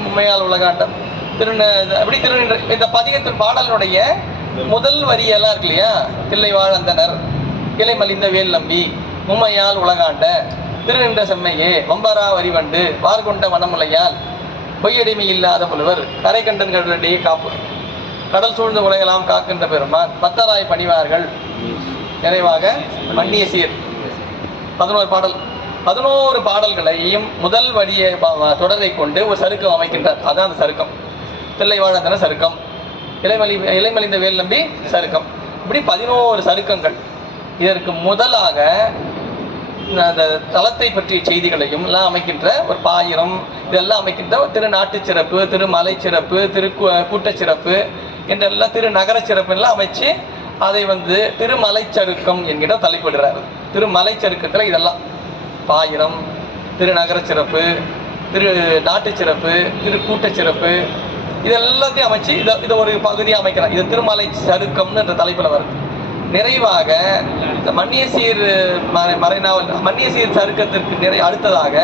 மும்மையால் உலகாண்டம், அப்படி இந்த பதிகத்தின் பாடலுடைய முதல் வரியெல்லாம் இருக்கு இல்லையா, தில்லைவாழந்தனர், இளைமலிந்த வேல் நம்பி, மும்மையால் உலகாண்ட, திருநின்ற செம்மையே, வம்பரா வரிவண்டு, வார்கொண்ட வனமுலையால், பொய்யடிமை இல்லாத புலவர், கரை கண்டன் கடலுடைய காப்பு, கடல் சூழ்ந்த உலகெல்லாம் காக்கின்ற பெருமான், பத்தராய் பணிவார்கள், நிறைவாக மன்னிய சீர். 11 பாடல். 11 பாடல்களையும் முதல் வரியை தொடரை கொண்டு ஒரு சருக்கம் அமைக்கின்றார். அதான் அந்த சருக்கம். தில்லைவாழந்தன சருக்கம், இளைமலிந்த வேல் நம்பி சருக்கம், இப்படி 11 சருக்கங்கள். இதற்கு முதலாக அந்த தலத்தை பற்றிய செய்திகளையும் எல்லாம் அமைக்கின்ற ஒரு பாயிரம், இதெல்லாம் அமைக்கின்ற திருநாட்டு சிறப்பு, திருமலை சிறப்பு, கூட்டச்சிறப்பு என்றெல்லாம் திருநகர சிறப்பு எல்லாம் அமைச்சு அதை திருமலை சருக்கம் என்கிற தலைப்பிடுறாரு. திருமலை சருக்கத்தில் இதெல்லாம் பாயிரம், திருநகர சிறப்பு, திரு நாட்டு சிறப்பு, கூட்ட சிறப்பு, இதெல்லாத்தையும் அமைச்சு இதை ஒரு பகுதியாக அமைக்கிறார். இது திருமலை சருக்கம்னு என்ற தலைப்பில் வருது. நிறைவாக இந்த மன்னிய சீர் சருக்கத்திற்கு அடுத்ததாக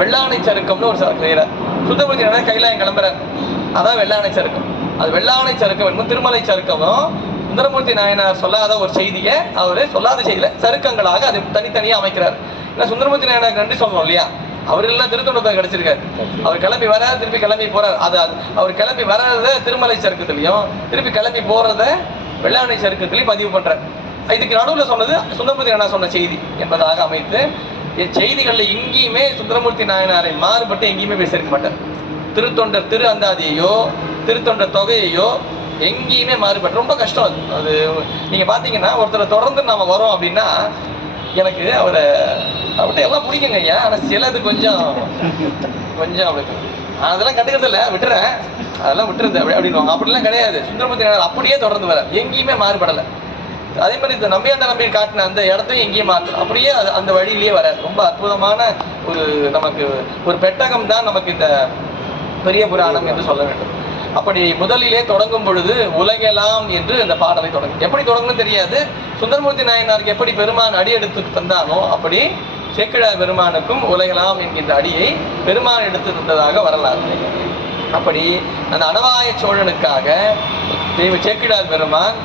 வெள்ளானை சருக்கம்னு ஒரு செய்கிறார். சுந்தரமூர்த்தி கைலாயம் கிளம்புறார். அதான் வெள்ளானை சருக்கம். அது வெள்ளானை சருக்கம் என்பது திருமலை சருக்கமும் சுந்தரமூர்த்தி நாயனார் சொல்லாத ஒரு செய்தியை அவரு சொல்லாத செய்தியில சருக்கங்களாக அது தனித்தனியாக அமைக்கிறார். ஏன்னா சுந்தரமூர்த்தி நாயனாருக்கு நன்றி சொல்லணும் இல்லையா, அவர் எல்லாம் திருத்தொண்டத்தை கிடைச்சிருக்காரு. அவர் கிளம்பி வர திருப்பி கிளம்பி போறார். அது அவர் கிளம்பி வர்றத திருமலை சருக்கத்திலையும் திருப்பி கிளம்பி போறத வெள்ளானை சருக்கத்திலையும் பதிவு பண்றார். இதுக்கு நடுவில் சொன்னது சுந்தரமூர்த்தி நாயனார் சொன்ன செய்தி என்பதாக அமைத்து செய்திகளில் எங்கேயுமே சுந்தரமூர்த்தி நாயனாரை மாறுபட்டு எங்கேயுமே பேசியிருக்க மாட்டார். திருத்தொண்டர் திரு அந்தாதியையோ திருத்தொண்டர் தொகையையோ எங்கேயுமே மாறுபட்டு ரொம்ப கஷ்டம். அது நீங்கள் பார்த்தீங்கன்னா ஒருத்தரை தொடர்ந்து நாம் வரோம் அப்படின்னா எனக்கு அவர்கிட்ட எல்லாம் பிடிக்குங்க ஐயா, ஆனால் சிலது கொஞ்சம் அவளுக்கு அதெல்லாம் கண்டுக்கிறது இல்லை, விட்டுறேன், அதெல்லாம் விட்டுருது அப்படின்வாங்க. அப்படிலாம் கிடையாது. சுந்தரமூர்த்தி நாயனார் அப்படியே தொடர்ந்து வர, எங்கேயுமே மாறுபடலை. அதே மாதிரி இந்த நம்பியாண்ட நம்பி காட்டின அந்த இடத்தையும் எங்கேயும் மாற்றணும், அப்படியே அந்த வழியிலேயே வர ரொம்ப அற்புதமான நமக்கு ஒரு பெட்டகம் தான் நமக்கு இந்த பெரிய புராணம் என்று சொல்ல வேண்டும். அப்படி முதலிலே தொடங்கும் பொழுது உலகெல்லாம் என்று இந்த பாடலை தொடங்கும். எப்படி தொடங்கணும்னு தெரியாது. சுந்தரமூர்த்தி நாயனாருக்கு எப்படி பெருமான் அடி எடுத்து தந்தானோ அப்படி சேக்கிழார் பெருமானுக்கும் உலகெல்லாம் என்கின்ற அடியை பெருமான் எடுத்து தந்ததாக வரலாறு. அப்படி அந்த அனவாய சோழனுக்காக சேக்கிழார் பெருமான்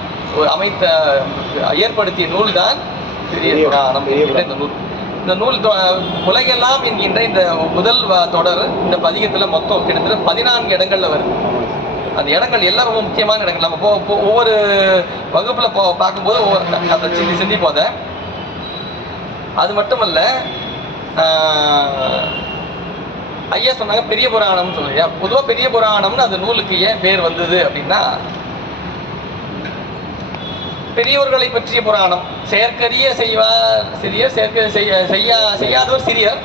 ஏற்படுத்திய நூல் தான் பெரிய புராணம் என்கின்ற இந்த நூல். இந்த நூல் உலகெல்லாம் என்கின்ற இந்த முதல் தொடர் இந்த பதிகத்துல மொத்தம் கிட்டத்தட்ட 14 இடங்கள்ல வருது. அந்த இடங்கள் எல்லாம் ரொம்ப முக்கியமான இடங்கள். நம்ம ஒவ்வொரு வகுப்புல பார்க்கும்போது ஒவ்வொரு சிந்தி போத. அது மட்டுமல்ல, ஐயா சொன்னாங்க பெரிய புராணம்னு சொல்லுங்க. பொதுவாக பெரிய புராணம்னு அந்த நூலுக்கு ஏன் பேர் வந்தது அப்படின்னா, பெரியவர்களை பற்றிய புராணம். செயற்கரிய செய்வார் சிறியர், செய்யாதவர் சிறியர்,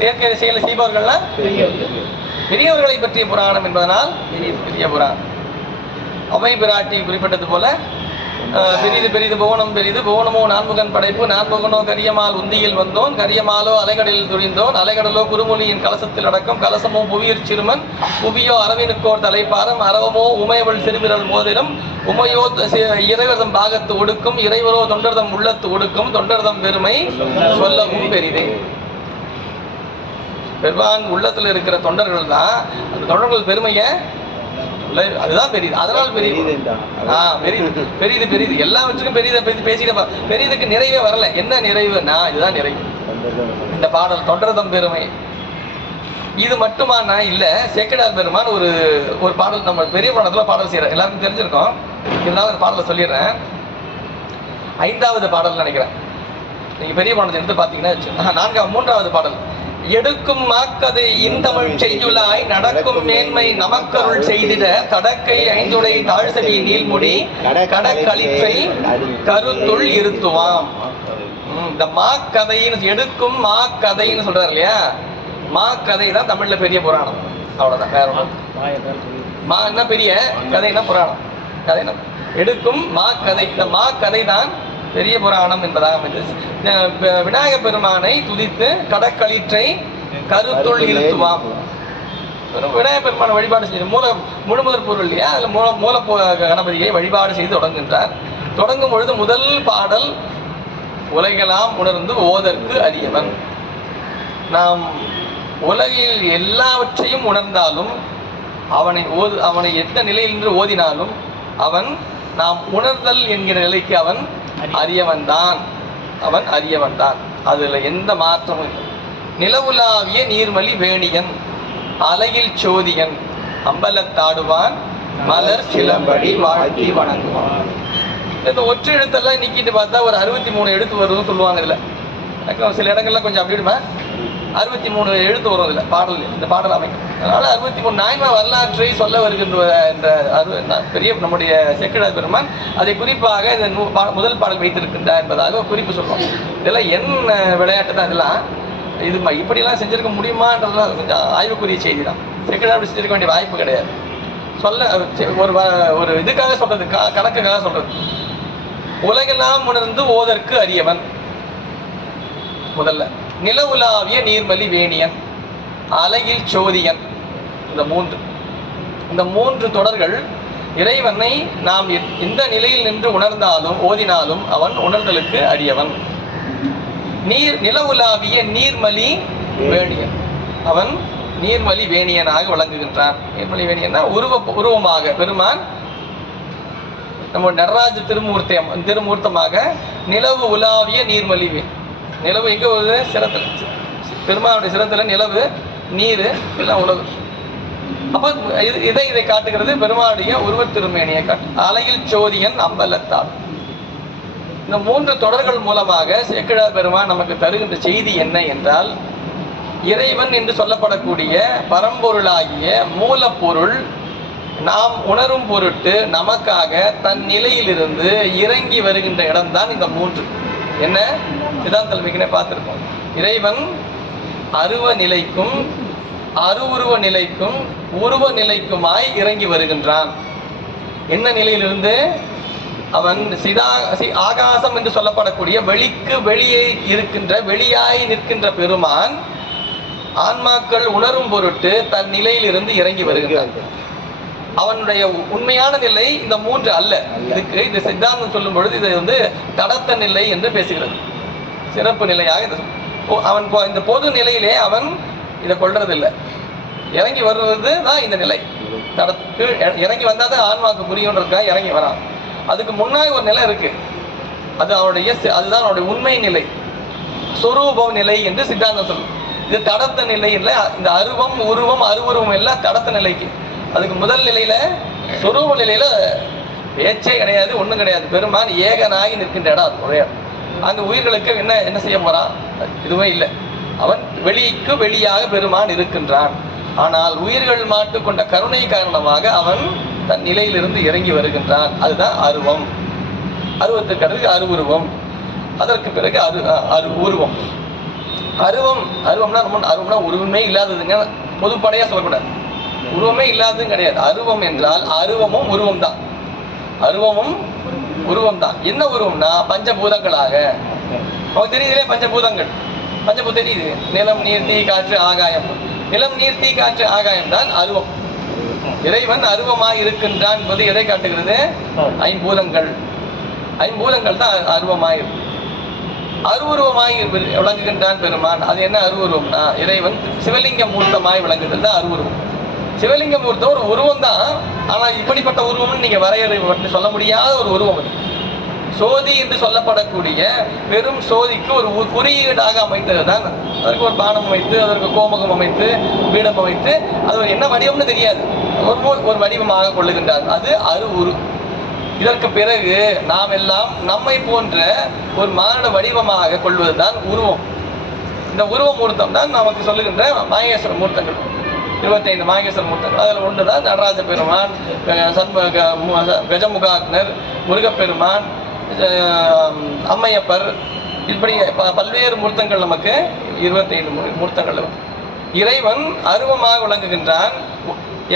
செயற்கரிய செயலை செய்பவர்கள்லாம் பெரியவர்களை பற்றிய புராணம் என்பதனால் பெரிய புராணம். அவை பிராட்டி குறிப்பிட்டது போல பெரிது பெரிது புவனம் பெரிது புவனமோ நான்முகன் படைப்பு நான்முகனோ கரியமால் உந்தியில் வந்தோன் கரியமாலோ அலைகடலில் துரிந்தோன் அலைகடலோ குருமொழியின் கலசத்தில் அடக்கம் கலசமோ புவியர் சிறுமன் புவியோ அரவினுக்கோர் தலைப்பாரம் அரவமோ உமையவள் சிறுமிரல் மோதிரம் உமையோ இறைவதம் பாகத்து ஒடுக்கும் இறைவரோ தொண்டர்தம் உள்ளத்து ஒடுக்கும் தொண்டர்தம் பெருமை சொல்லவும் பெரிதே. பெருமான் உள்ளத்துல இருக்கிற தொண்டர்கள் தான் அந்த தொண்டர்கள் பெருமையை, அதுதான் பெரியது. அதனால் பெரியது பெரியது பெரியது எல்லாவற்றுக்கும் பெரியதை பேசிட்டு பெரியதுக்கு நிறைவே வரல. என்ன நிறைவுனா இதுதான் நிறைவு. இந்த பாடல் தொண்டர்தம் பெருமை இது மட்டுமானா இல்ல. சேக்கிழார் பெருமான் ஒரு பாடல் நம்ம பெரிய புராணத்துல பாடல் செய்யற எல்லாருக்கும் தெரிஞ்சிருக்கோம். இருந்தாலும் அந்த பாடலை சொல்லிடுறேன். 5வது பாடல் நினைக்கிறேன். நீங்க பெரிய புராணத்தை எடுத்து பாத்தீங்கன்னா 3வது பாடல். எடுக்கும் மாக்கதை இந்தமிழ் செய்யுளாய் நடக்கும் மேன்மை நமக்கருள் செய்திட கடக்கை ஐந்துடை தாழ்சடி நீள்முடி கடக்களிற்றை கருத்துள் இருத்துவாம். இந்த மாக்கதைன்னு எடுக்கும் மாக்கதைன்னு சொல்றாரு இல்லையா, மாக்கதை தான் தமிழ்ல பெரிய புராணம். அவ்வளவுதான், வேற மா என்ன பெரிய கதைன்னா புராணம். கதைனா எடுக்கும் மாக்கதை. இந்த மாக்கதை தான் பெரிய புராணம் என்பதாக விநாயக பெருமானை துதித்து கடக்களிற்றை கருத்துள் இருத்துவாம். விநாயக பெருமான வழிபாடு செய்து முழுமுதற் பொருள் இல்லையா, அதுல மூல கணபதியை வழிபாடு செய்து தொடங்குகின்றார். தொடங்கும் பொழுது முதல் பாடல் உலகெல்லாம் உணர்ந்து ஓதற்கு அரியவன். நாம் உலகில் எல்லாவற்றையும் உணர்ந்தாலும் அவனை எந்த நிலையில் நின்று ஓதினாலும் அவன் நாம் உணர்தல் என்கிற நிலைக்கு அவன் அறியவன் தான். அதுல எந்த மாற்றமும் இல்லை. நிலவுலாவிய நீர்மலி வேணியன் அலையில் சோதியன் அம்பலத்தாடுவான் மலர் சிலம்படி வாழ்த்தி வணங்குவான். இந்த ஒற்றை எழுத்தெல்லாம் நிக்கிட்டு பார்த்தா ஒரு 63 எழுத்து வரும்னு சொல்லுவாங்க. இதுல சில இடங்கள்லாம் கொஞ்சம் அப்படி 63 எழுத்து வரும் இதுல பாடல். இந்த பாடல் அமைக்கும். அதனால 63 நாயன்மார் வரலாற்றை சொல்ல வருகின்ற என்ற பெரிய நம்முடைய சேக்கிழார் பெருமான் அதை குறிப்பாக இந்த முதல் பாடல் வைத்திருக்கின்றார் என்பதாக குறிப்பு சொல்லுவோம். இதெல்லாம் என்ன விளையாட்டு தான் இதெல்லாம். இது இப்படியெல்லாம் செஞ்சிருக்க முடியுமான்றதுலாம் கொஞ்சம் ஆய்வுக்குரிய செய்தி தான். சேக்கிழார் அப்படி செஞ்சிருக்க வேண்டிய வாய்ப்பு கிடையாது. ஒரு இதுக்காக சொல்றது, கணக்குக்காக சொல்றது. உலகெல்லாம் உணர்ந்து ஓதற்கு அரியவன் முதல்ல. நிலவுலாவிய நீர்மலி வேணியன் அலையில் சோதியன். இந்த மூன்று தொடர்கள் இறைவனை நாம் எந்த நிலையில் நின்று உணர்ந்தாலும் ஓதினாலும் அவன் உணர்தலுக்கு அரியவன். நிலவுலாவிய நீர்மலி வேணியன், அவன் நீர்மலி வேணியனாக விளங்குகின்றான். நீர்மலி வேணியன்னா உருவமாக பெருமான் நம்ம நடராஜ திருமூர்த்தமாக நிலவு உலாவிய நீர்மலி. நிலவு எங்க வருது? சிரத்துல. பெருமானுடைய சிரத்துல நிலவு, நீர் எல்லாம் உலகு. அப்ப இதை காட்டுகிறது பெருமானுடைய உருவத் திருமேனியை காட்டு. அலையில் சோதியன் அம்பலத்தார். இந்த மூன்று தொடர்கள் மூலமாக சேக்கிழார் பெருமான் நமக்கு தருகின்ற செய்தி என்ன என்றால், இறைவன் என்று சொல்லப்படக்கூடிய பரம்பொருளாகிய மூலப்பொருள் நாம் உணரும் பொருட்டு நமக்காக தன் நிலையிலிருந்து இறங்கி வருகின்ற இடம்தான் இந்த மூன்று. என்ன சித்தாந்தல்மிக்கனே பார்த்திருக்கோம். இறைவன் அருவ நிலைக்கும் அருவுருவ நிலைக்கும் உருவ நிலைக்குமாய் இறங்கி வருகின்றான். என்ன நிலையிலிருந்து? அவன் ஆகாசம் என்று சொல்லப்படக்கூடிய வெளிக்கு வெளியே இருக்கின்ற வெளியாய் நிற்கின்ற பெருமான் ஆன்மாக்கள் உணரும் பொருட்டு தன் நிலையிலிருந்து இறங்கி வருகின்றான். அவனுடைய உண்மையான நிலை இந்த மூன்று அல்ல. இதுக்கு இந்த சித்தாந்தம் சொல்லும் பொழுது இதை தடத்த நிலை என்று பேசுகிறது. சிறப்பு நிலையாக அவன் இந்த பொது நிலையிலே அவன் இதை கொள்றதில்லை. இறங்கி வர்றது தான் இந்த நிலை. தடத்துக்கு இறங்கி வந்தால் தான் ஆன்மாவுக்கு புரியுன்றதுக்காக இறங்கி வரான். அதுக்கு முன்னாடி ஒரு நிலை இருக்கு. அது அதுதான் அவனுடைய உண்மை நிலை, சொரூப நிலை என்று சித்தாந்தம் சொல்லும். இது தடத்த நிலை இல்லை. இந்த அருவம் உருவம் அருவுருவம் எல்லாம் தடத்த நிலைக்கு. அதுக்கு முதல் நிலையில சொரூப நிலையில பேச்சே கிடையாது, ஒன்றும் கிடையாது. பெருமான் ஏகனாகி நிற்கின்ற இடம் அது ஒரே. அங்க உயிர்களுக்கு என்ன செய்ய போறான்? இதுவே இல்லை. அவன் வெளிக்கு வெளியாக பெருமான் இருக்கின்றான். ஆனால் உயிர்கள் மாட்டு கொண்ட கருணை காரணமாக அவன் தன் நிலையிலிருந்து இறங்கி வருகின்றான். அதுதான் அருவம். அருவத்துக்கு அடுத்து அருவுருவம், அதற்கு பிறகு உருவம். அருவம்னா உருவமே இல்லாததுங்க. பொதுப்படையா சொல்லக்கூடாது. உருவமே இல்லாததும் கிடையாது. அருவம் என்றால் அருவமும் உருவம் தான். அருவமும் உருவம் தான். என்ன உருவம்னா பஞ்சபூதங்களாக நமக்கு தெரியுதுலே. பஞ்சபூதம் தெரியுது. நிலம், நீர், தீ, காற்று, ஆகாயம். நிலம், நீர், தீ, காற்று, ஆகாயம் தான் அருவம். இறைவன் அருவமாய் இருக்கின்றான் என்பது எதை காட்டுகிறது? ஐம்பூதங்கள் தான் அருவமாய் அருவுருவமாய் விளங்குகின்றான் பெருமான். அது என்ன அருவுருவம்னா இறைவன் சிவலிங்க மூர்த்தமாய் விளங்குதல் தான் அருவுருவம். சிவலிங்க மூர்த்தம் ஒரு உருவம் தான். ஆனால் இப்படிப்பட்ட உருவம்னு நீங்க வரையறை சொல்ல முடியாத ஒரு உருவம் அது. சோதி என்று சொல்லப்படக்கூடிய பெரும் சோதிக்கு ஒரு குறியீடாக அமைத்தது தான். அதற்கு ஒரு பானம் அமைத்து, அதற்கு கோமுகம் அமைத்து, பீடம் அமைத்து, அது என்ன வடிவம்னு தெரியாது, ஒரு வடிவமாக கொள்ளுகின்றார். அது அருவுரு. இதற்கு பிறகு நாம் எல்லாம் நம்மை போன்ற ஒரு மானிட வடிவமாக கொள்வதுதான் உருவம். இந்த உருவ மூர்த்தம் தான் நமக்கு சொல்லுகின்ற மாகேஸ்வர மூர்த்தங்கள். 25 மாகேஸ்வர மூர்த்தங்கள். அதில் ஒன்றுதான் நடராஜ பெருமான், கஜமுகாக்னர், முருகப்பெருமான், அம்மையப்பர். இப்படி பல்வேறு மூர்த்தங்கள் நமக்கு 25 மூர்த்தங்கள். இறைவன் அருவமாக விளங்குகின்றான்.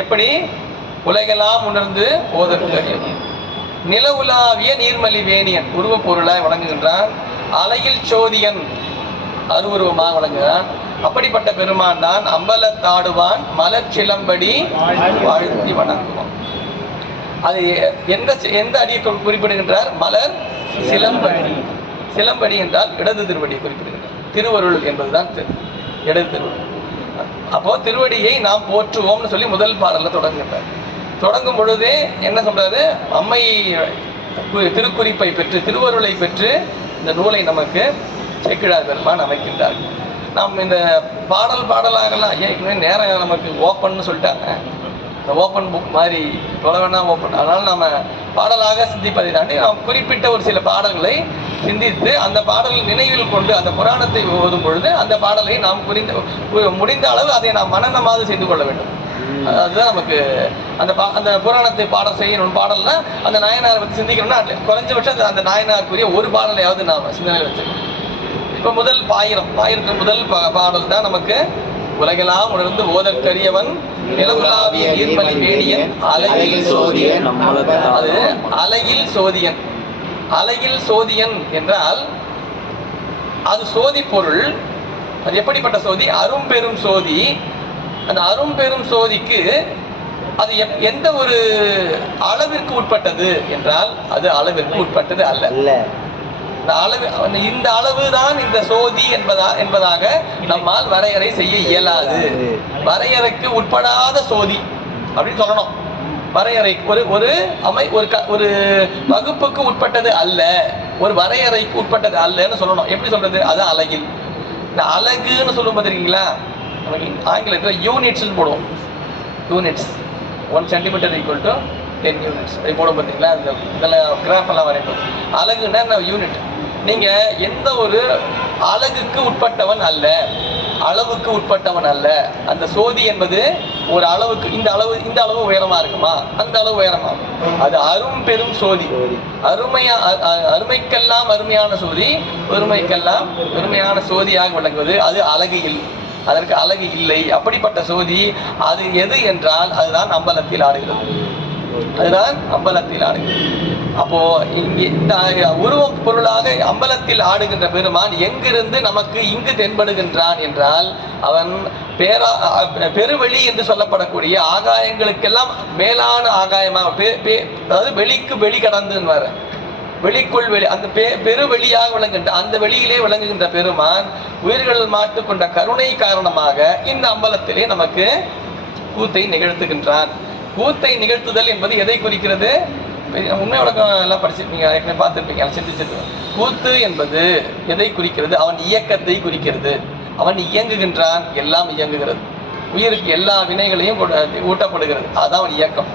எப்படி? உலகெல்லாம் உணர்ந்து ஓதற்கு நில உலாவிய நீர்மலி வேணியன் உருவ பொருளாய் வழங்குகின்றான். அலையில் சோதியன் அருவுருவமாக வழங்குகிறான். அப்படிப்பட்ட பெருமான் தான் அம்பலத்தாடுவான் மலர் சிலம்படி வாழ்த்தி வணங்குவான். அது எந்த அடியை குறிப்பிடுகின்றார்? மலர் சிலம்படி. சிலம்படி என்றால் இடது திருவடியை குறிப்பிடுகின்றார். திருவருள் என்பதுதான் இடது திருவருள். அப்போ திருவடியை நாம் போற்றுவோம்னு சொல்லி முதல் பாடல்ல தொடங்குகின்றார். தொடங்கும் பொழுதே என்ன சொல்றாரு? அம்மை திருக்குறிப்பை பெற்று, திருவருளை பெற்று இந்த நூலை நமக்கு சேக்கிழார் பெருமான் அமைக்கின்றார். நாம் இந்த பாடலாகலாம் ஏற்கனவே நேரம் நமக்கு ஓப்பன்னு சொல்லிட்டாங்க. இந்த ஓப்பன் புக் மாதிரி தொலை வேணா ஓப்பன். அதனால நம்ம பாடலாக சிந்திப்பதை தாண்டி நாம் குறிப்பிட்ட ஒரு சில பாடல்களை சிந்தித்து அந்த பாடல் நினைவில் கொண்டு அந்த புராணத்தை ஓதும் பொழுது அந்த பாடலை நாம் முடிந்த அளவு அதை நாம் மனநமாவது செய்து கொள்ள வேண்டும். அதுதான் நமக்கு அந்த புராணத்தை பாடம் செய்யணும். பாடல்னா அந்த நாயனாரை பற்றி சிந்திக்கணும்னா குறைஞ்சபட்சம் அந்த நாயனாருக்குரிய ஒரு பாடலையாவது நாம் சிந்தனையில் வச்சுக்கணும். இப்போ முதல் பாயிரத்தின் முதல் பாடல் தான் நமக்கு உலகெல்லாம் உணர்ந்து ஓதற்கரியவன் நிலவுலாவிய நீர்மலி வேணியன் அலையில் சோதியன். அது அலையில் சோதியன். அலையில் சோதியன் என்றால் அது சோதி பொருள். அது எப்படிப்பட்ட சோதி? அரும்பெரும் சோதி. அந்த அரும்பெரும் சோதிக்கு அது எந்த ஒரு அளவிற்கு உட்பட்டது என்றால் அது அளவிற்கு உட்பட்டது அல்ல. இந்த அளவு தான் இந்த சோதி என்பதாக நம்மால் வரையறை செய்ய இயலாது. வரையறைக்கு உட்படாத சோதி அப்படின்னு சொல்லணும். வரையறை ஒரு வகுப்புக்கு உட்பட்டது அல்ல, ஒரு வரையறைக்கு உட்பட்டது அல்லன்னு சொல்லணும். எப்படி சொல்றது? அது அலகில். இந்த அலகுன்னு சொல்லும் பார்த்தீங்களா, நமக்கு ஆங்கிலத்தில் யூனிட்ஸ்ன்னு போடுவோம். Units 1 centimetre equal to 10 units அப்படி போடும் பார்த்தீங்களா. இதெல்லாம் கிராஃப் எல்லாம் வரைக்கும். அலகுன்னா யூனிட். நீங்க எந்த ஒரு அலகுக்கு உட்பட்டவன் அல்ல. அளவுக்கு உட்பட்டவன் அல்ல. அந்த சோதி என்பது ஒரு அளவுக்கு, இந்த அளவு உயரமா இருக்குமா, அந்த அளவு உயரமா, அது அரும் பெரும் சோதி, அருமைக்கெல்லாம் அருமையான சோதி, பெருமைக்கெல்லாம் பெருமையான சோதியாக விளங்குவது. அது அழகு இல்லை, அதற்கு அழகு இல்லை. அப்படிப்பட்ட சோதி அது எது என்றால் அதுதான் அம்பலத்தில் ஆடுகிறது, அதுதான் அம்பலத்தில் ஆடுகிறது. அப்போ இங்கே இந்த உருவம் பொருளாக அம்பலத்தில் ஆடுகின்ற பெருமான் எங்கிருந்து நமக்கு இங்கு தென்படுகின்றான் என்றால் அவன் பெருவெளி என்று சொல்லப்படக்கூடிய ஆகாயங்களுக்கெல்லாம் மேலான ஆகாயமாக, அதாவது வெளிக்கு வெளி கடந்துன்னு வர, வெளிக்குள் வெளி, அந்த பெருவெளியாக விளங்குகின்ற அந்த வெளியிலே விளங்குகின்ற பெருமான் உயிர்கள் மாட்டுக்கொண்ட கருணை காரணமாக இந்த அம்பலத்திலே நமக்கு கூத்தை நிகழ்த்துகின்றான். கூத்தை நிகழ்த்துதல் என்பது எதை குறிக்கிறது? உண்மை விளக்கம் எல்லாம் படிச்சிருப்பீங்க, ஏற்கனவே பார்த்துருப்பீங்க, சிந்திச்சிருப்பீங்க. கூத்து என்பது எதை குறிக்கிறது? அவன் இயக்கத்தை குறிக்கிறது. அவன் இயங்குகின்றான், எல்லாம் இயங்குகிறது, உயிருக்கு எல்லா வினைகளையும் ஊட்டப்படுகிறது, அதுதான் அவன் இயக்கம்.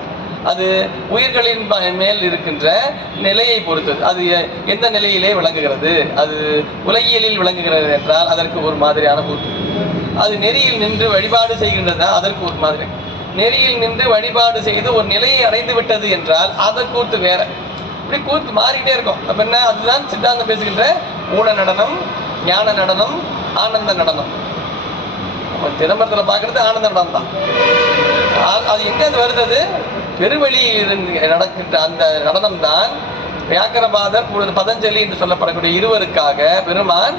அது உயிர்களின் மேல் இருக்கின்ற நிலையை பொறுத்தது. அது எந்த நிலையிலே விளங்குகிறது? அது உலகியலில் விளங்குகிறது என்றால் அதற்கு ஒரு மாதிரியான கூத்து. அது நெறியில் நின்று வழிபாடு செய்கின்றதா, அதற்கு ஒரு மாதிரி. நெறியில் நின்று வழிபாடு செய்து ஒரு நிலையை அடைந்து விட்டது என்றால் அதை கூத்து வேற. இப்படி கூத்து மாறிக்கிட்டே இருக்கும். அப்ப என்ன? அதுதான் சித்தாந்தம் பேசுகின்ற மூல நடனம், ஞான நடனம், ஆனந்த நடனம். நம்ம சிதம்பரத்தில் பார்க்கறது ஆனந்த நடனம் தான். அது எங்க அது வருது? பெருவெளியிலிருந்து நடக்கின்ற அந்த நடனம் தான் வியாக்கரபாதர், பதஞ்சலி என்று சொல்லப்படக்கூடிய இருவருக்காக பெருமான்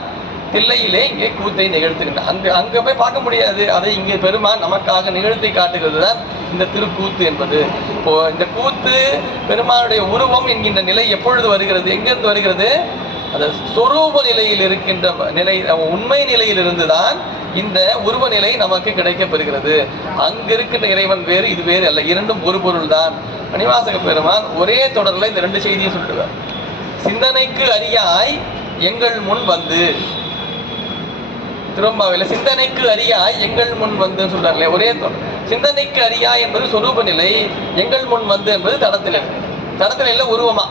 தில்லையிலே இங்கே கூத்தை நிகழ்த்துகின்றார். அங்க போய் பார்க்க முடியாது, அதை இங்கே பெருமான் நமக்காக நிகழ்த்தி காட்டுகிறது தான் இந்த திருக்கூத்து என்பது. இப்போ இந்த கூத்து பெருமானுடைய உருவம் என்கின்ற நிலை எப்பொழுது வருகிறது, எங்கிருந்து வருகிறது? அந்த சொரூப நிலையில் இருக்கின்ற நிலை, உண்மை நிலையில் இருந்துதான் இந்த உருவ நிலை நமக்கு கிடைக்கப் பெறுகிறது. அங்கு இருக்கின்ற இறைவன் வேறு, இது வேறு அல்ல, இரண்டும் ஒரு பொருள் தான். மணிவாசக பெருமான் ஒரே தொடர்ல இந்த ரெண்டு செய்தியை சொல்லுவார். சிந்தனைக்கு அறியாய் எங்கள் முன் வந்து, திரும்பாவில சிந்தனைக்கு அறியாய் எங்கள் முன் வந்து சொல்றாங்களே, ஒரே தொடர். சிந்தனைக்கு அறியாய் என்பது சொரூப நிலை, எங்கள் முன் வந்து என்பது தடத்தில, தடத்தில உருவமா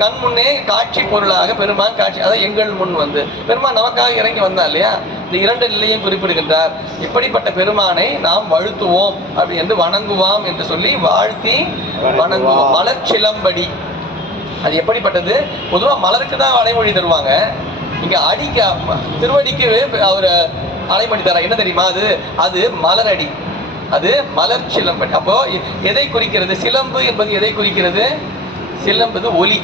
கண் முன்னே காட்சி பொருளாக பெருமான் காட்சி, அதாவது எங்கள் முன் வந்து பெருமான் நமக்காக இறங்கி வந்தா இல்லையா, இந்த இரண்டு நிலையும் குறிப்பிடுகின்றார். இப்படிப்பட்ட பெருமானை நாம் வழுத்துவோம் அப்படி என்று வணங்குவாம் என்று சொல்லி வாழ்த்தி வணங்குவோம். மலர் சிலம்படி, அது எப்படிப்பட்டது? பொதுவாக மலருக்கு தான் அடைமொழி தருவாங்க, இங்க அடிக்க திருவடிக்கு அவர் அடைமொழி தர என்ன தெரியுமா? அது மலரடி, அது மலர் சிலம்படி. அப்போ எதை குறிக்கிறது? சிலம்பு என்பது எதை குறிக்கிறது? சிலம்பது ஒலி,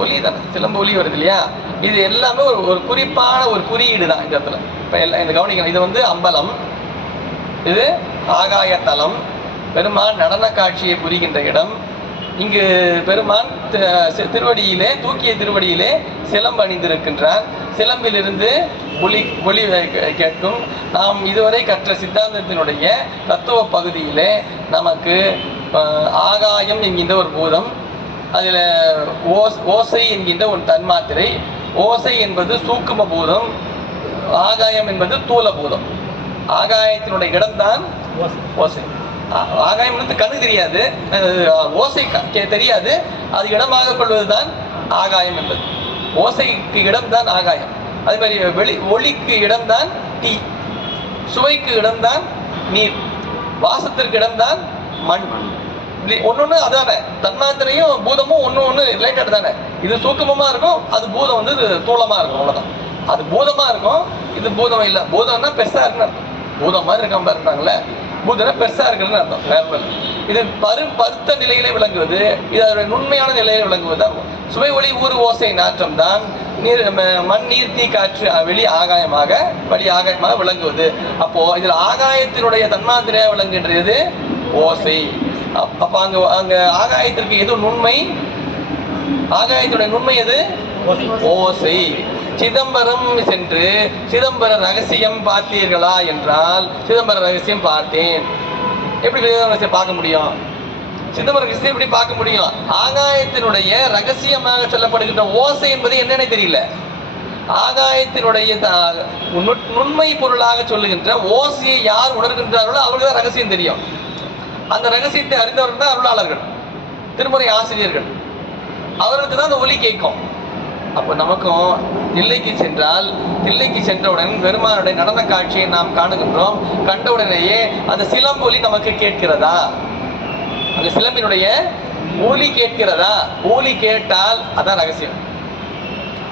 ஒலி தானே, சிலம்பு ஒலி வருது இல்லையா? இது எல்லாமே ஒரு குறிப்பான ஒரு குறியீடு தான் இந்த இடத்துல. இப்போ இந்த கவனிக்கணும், இது வந்து அம்பலம், இது ஆகாயத்தலம், பெருமான் நடன காட்சியை புரிகின்ற இடம். இங்கு பெருமான் திருவடியிலே, தூக்கிய திருவடியிலே சிலம்பு அணிந்திருக்கின்றார். சிலம்பிலிருந்து ஒளி கேட்கும். நாம் இதுவரை கற்ற சித்தாந்தத்தினுடைய தத்துவ பகுதியிலே நமக்கு ஆகாயம் என்கின்ற ஒரு பூதம், அதில் ஓசை என்கின்ற ஒரு தன்மாத்திரை, ஓசை என்பது சூக்கும பூதம், ஆகாயம் என்பது தூல பூதம். ஆகாயத்தினுடைய இடம்தான் ஓசை. ஆகாயம் வந்து கண்ணு தெரியாது, ஓசை தெரியாது, அது இடமாக கொள்வதுதான் ஆகாயம் என்பது. ஓசைக்கு இடம்தான் ஆகாயம். அதே மாதிரி ஒளிக்கு இடம்தான் தீ, சுவைக்கு இடம்தான் நீர், வாசத்திற்கு இடம்தான் மண். ஒன்னொன்னு அதானே, தன்மாத்திரையும் பூதமும் ஒன்னு ரிலேட்டட் தானே. இது சூக்கமமா இருக்கும், அது பூதம் வந்து தூளமா இருக்கும், அவ்வளவுதான். அது பூதமா இருக்கும், இது பூதம் இல்லை. பூதம்னா பெருசா இருக்குன்னு அர்த்தம். பூதம் மாதிரி இருக்காம பாருட்டாங்களே, பூதம்னா பெருசா இருக்குன்னு அர்த்தம், வேற. இது பருத்த நிலையிலே விளங்குவது, இது அதோட நுண்மையான நிலையில விளங்குவது. சுவை ஒளி ஊறு ஓசை நாற்றம் தான் நீர், மண் நீர் தீ காற்று வெளி ஆகாயமாக விளங்குவது. அப்போ இதுல ஆகாயத்தினுடைய தன்மாத்திரையாக விளங்குகின்றது ஓசை. அப்ப அங்க ஆகாயத்திற்கு எது நுண்மை? ஆகாயத்துடைய நுண்மை எது? ஓசை. சிதம்பரம் சென்று சிதம்பர ரகசியம் பார்த்தீர்களா என்றால், சிதம்பர ரகசியம் பார்த்தேன். எப்படி ரகசியம் பார்க்க முடியும்? சிதம்பர ரகசியம் எப்படி பார்க்க முடியும்? ஆகாயத்தினுடைய ரகசியமாக சொல்லப்படுகின்ற ஓசை என்பது என்னன்னு தெரியல. ஆகாயத்தினுடைய நுண்மை பொருளாக சொல்லுகின்ற ஓசையை யார் உணர்கின்றார்களோ அவர்களுக்கு தான் ரகசியம் தெரியும். அந்த ரகசியத்தை அறிந்தவர்கள் தான் அருளாளர்கள், திருமுறை ஆசிரியர்கள். அவர்களுக்கு தான் அந்த ஒலி கேட்கும். அப்போ நமக்கும் தில்லைக்கு சென்றால், தில்லைக்கு சென்றவுடன் பெருமானுடைய நடன காட்சியை நாம் காணுகின்றோம். கண்டவுடனேயே அந்த சிலம்பொலி நமக்கு கேட்கிறதா? அந்த சிலம்பினுடைய ஒலி கேட்கிறதா? ஒலி கேட்டால் அதான் ரகசியம்.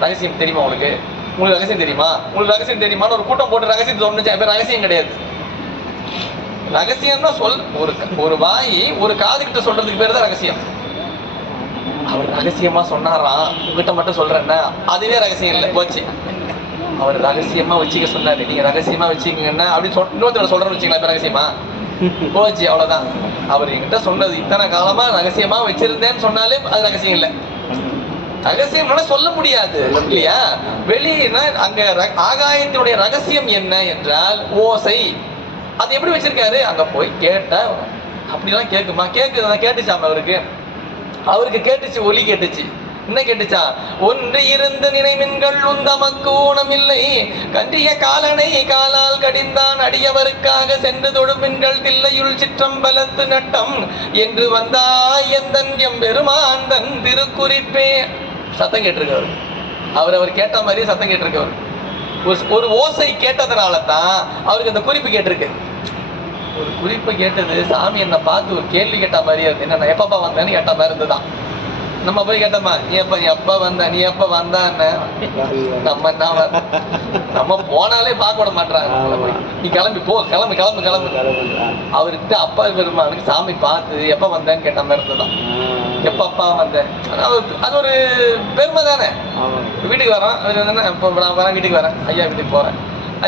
ரகசியம் தெரியுமா உங்களுக்கு? உங்களுக்கு ரகசியம் தெரியுமா? உங்களுக்கு ரகசியம் தெரியுமான்னு ஒரு கூட்டம் போட்டு ரகசியம் சொன்னுச்சு. அது ரகசியம் கிடையாது. ரகசியம்னா ஒரு வாய் ஒரு காது கிட்ட சொல்றதுக்கு பேர் தான் ரகசியம். அவர் ரகசியமா சொன்னாராம், உங்ககிட்ட மட்டும் சொல்றேன்னா அதுவே ரகசியம் இல்லை, போச்சு. அவர் ரகசியமா வச்சுக்க சொன்னாரு, நீங்க ரகசியமா வச்சுக்கீங்கன்னா அப்படின்னு இன்னொருத்தர் சொல்றேன்னு வச்சுக்கலாம், இப்ப ரகசியமா போச்சு, அவ்வளவுதான். அவர் என்கிட்ட சொன்னது இத்தனை காலமா ரகசியமா வச்சிருந்தேன்னு சொன்னாலே அது ரகசியம் இல்லை. ரகசியம்னா சொல்ல முடியாது இல்லையா? வெளியினா அங்க ஆகாயத்தினுடைய ரகசியம் என்ன என்றால் ஓசை. அது எப்படி வச்சிருக்காரு? அங்க போய் கேட்டா அப்படிலாம் கேட்குமா? கேட்டுச்சாம அவருக்கு கேட்டுச்சு, ஒலி கேட்டுச்சு. என்ன கேட்டுச்சா? ஒன்று இருந்து நினைமின்கள் உந்தமக்கு ஊனமில்லை, கன்றிய காலனை காலால் கடிந்தான் அடியவருக்காக சென்று தொடுமின்கள் தில்லையுள் சிற்றம்பலத்து நட்டம் என்று வந்தாய் எந்தன் எம்பெருமான் தன் திருக்குறிப்பே. சத்தம் கேட்டிருக்கவர். அவர் கேட்ட மாதிரியே சத்தம் கேட்டிருக்கவர். ஒரு ஓசை கேட்டதுனால தான் அவருக்கு அந்த குறிப்பு கேட்டிருக்கு. ஒரு குறிப்பு கேட்டது சாமி என்ன பார்த்து ஒரு கேள்வி கேட்ட மாதிரியே இருக்கு. என்ன எப்பப்பா வந்தேன்னு கேட்ட மாதிரி இருந்துதான். நம்ம போய் கேட்டோமா, நீ எப்ப வந்த, நீ எப்ப வந்தான்னு நம்ம போனாலே பார்க்க விட மாட்டாங்க. நீ கிளம்பி போ, கிளம்பு கிளம்பு கிளம்பு. அவர்கிட்ட அப்பா பெருமானுக்கு சாமி பார்த்து எப்ப வந்தேன்னு கேட்ட மாதிரி இருந்துதான். எப்பப்பா வந்தேன், அது ஒரு பெருமை தானே. வீட்டுக்கு வரோம், இப்போ நான் வரேன், வீட்டுக்கு வரேன், ஐயா வீட்டுக்கு போறேன்.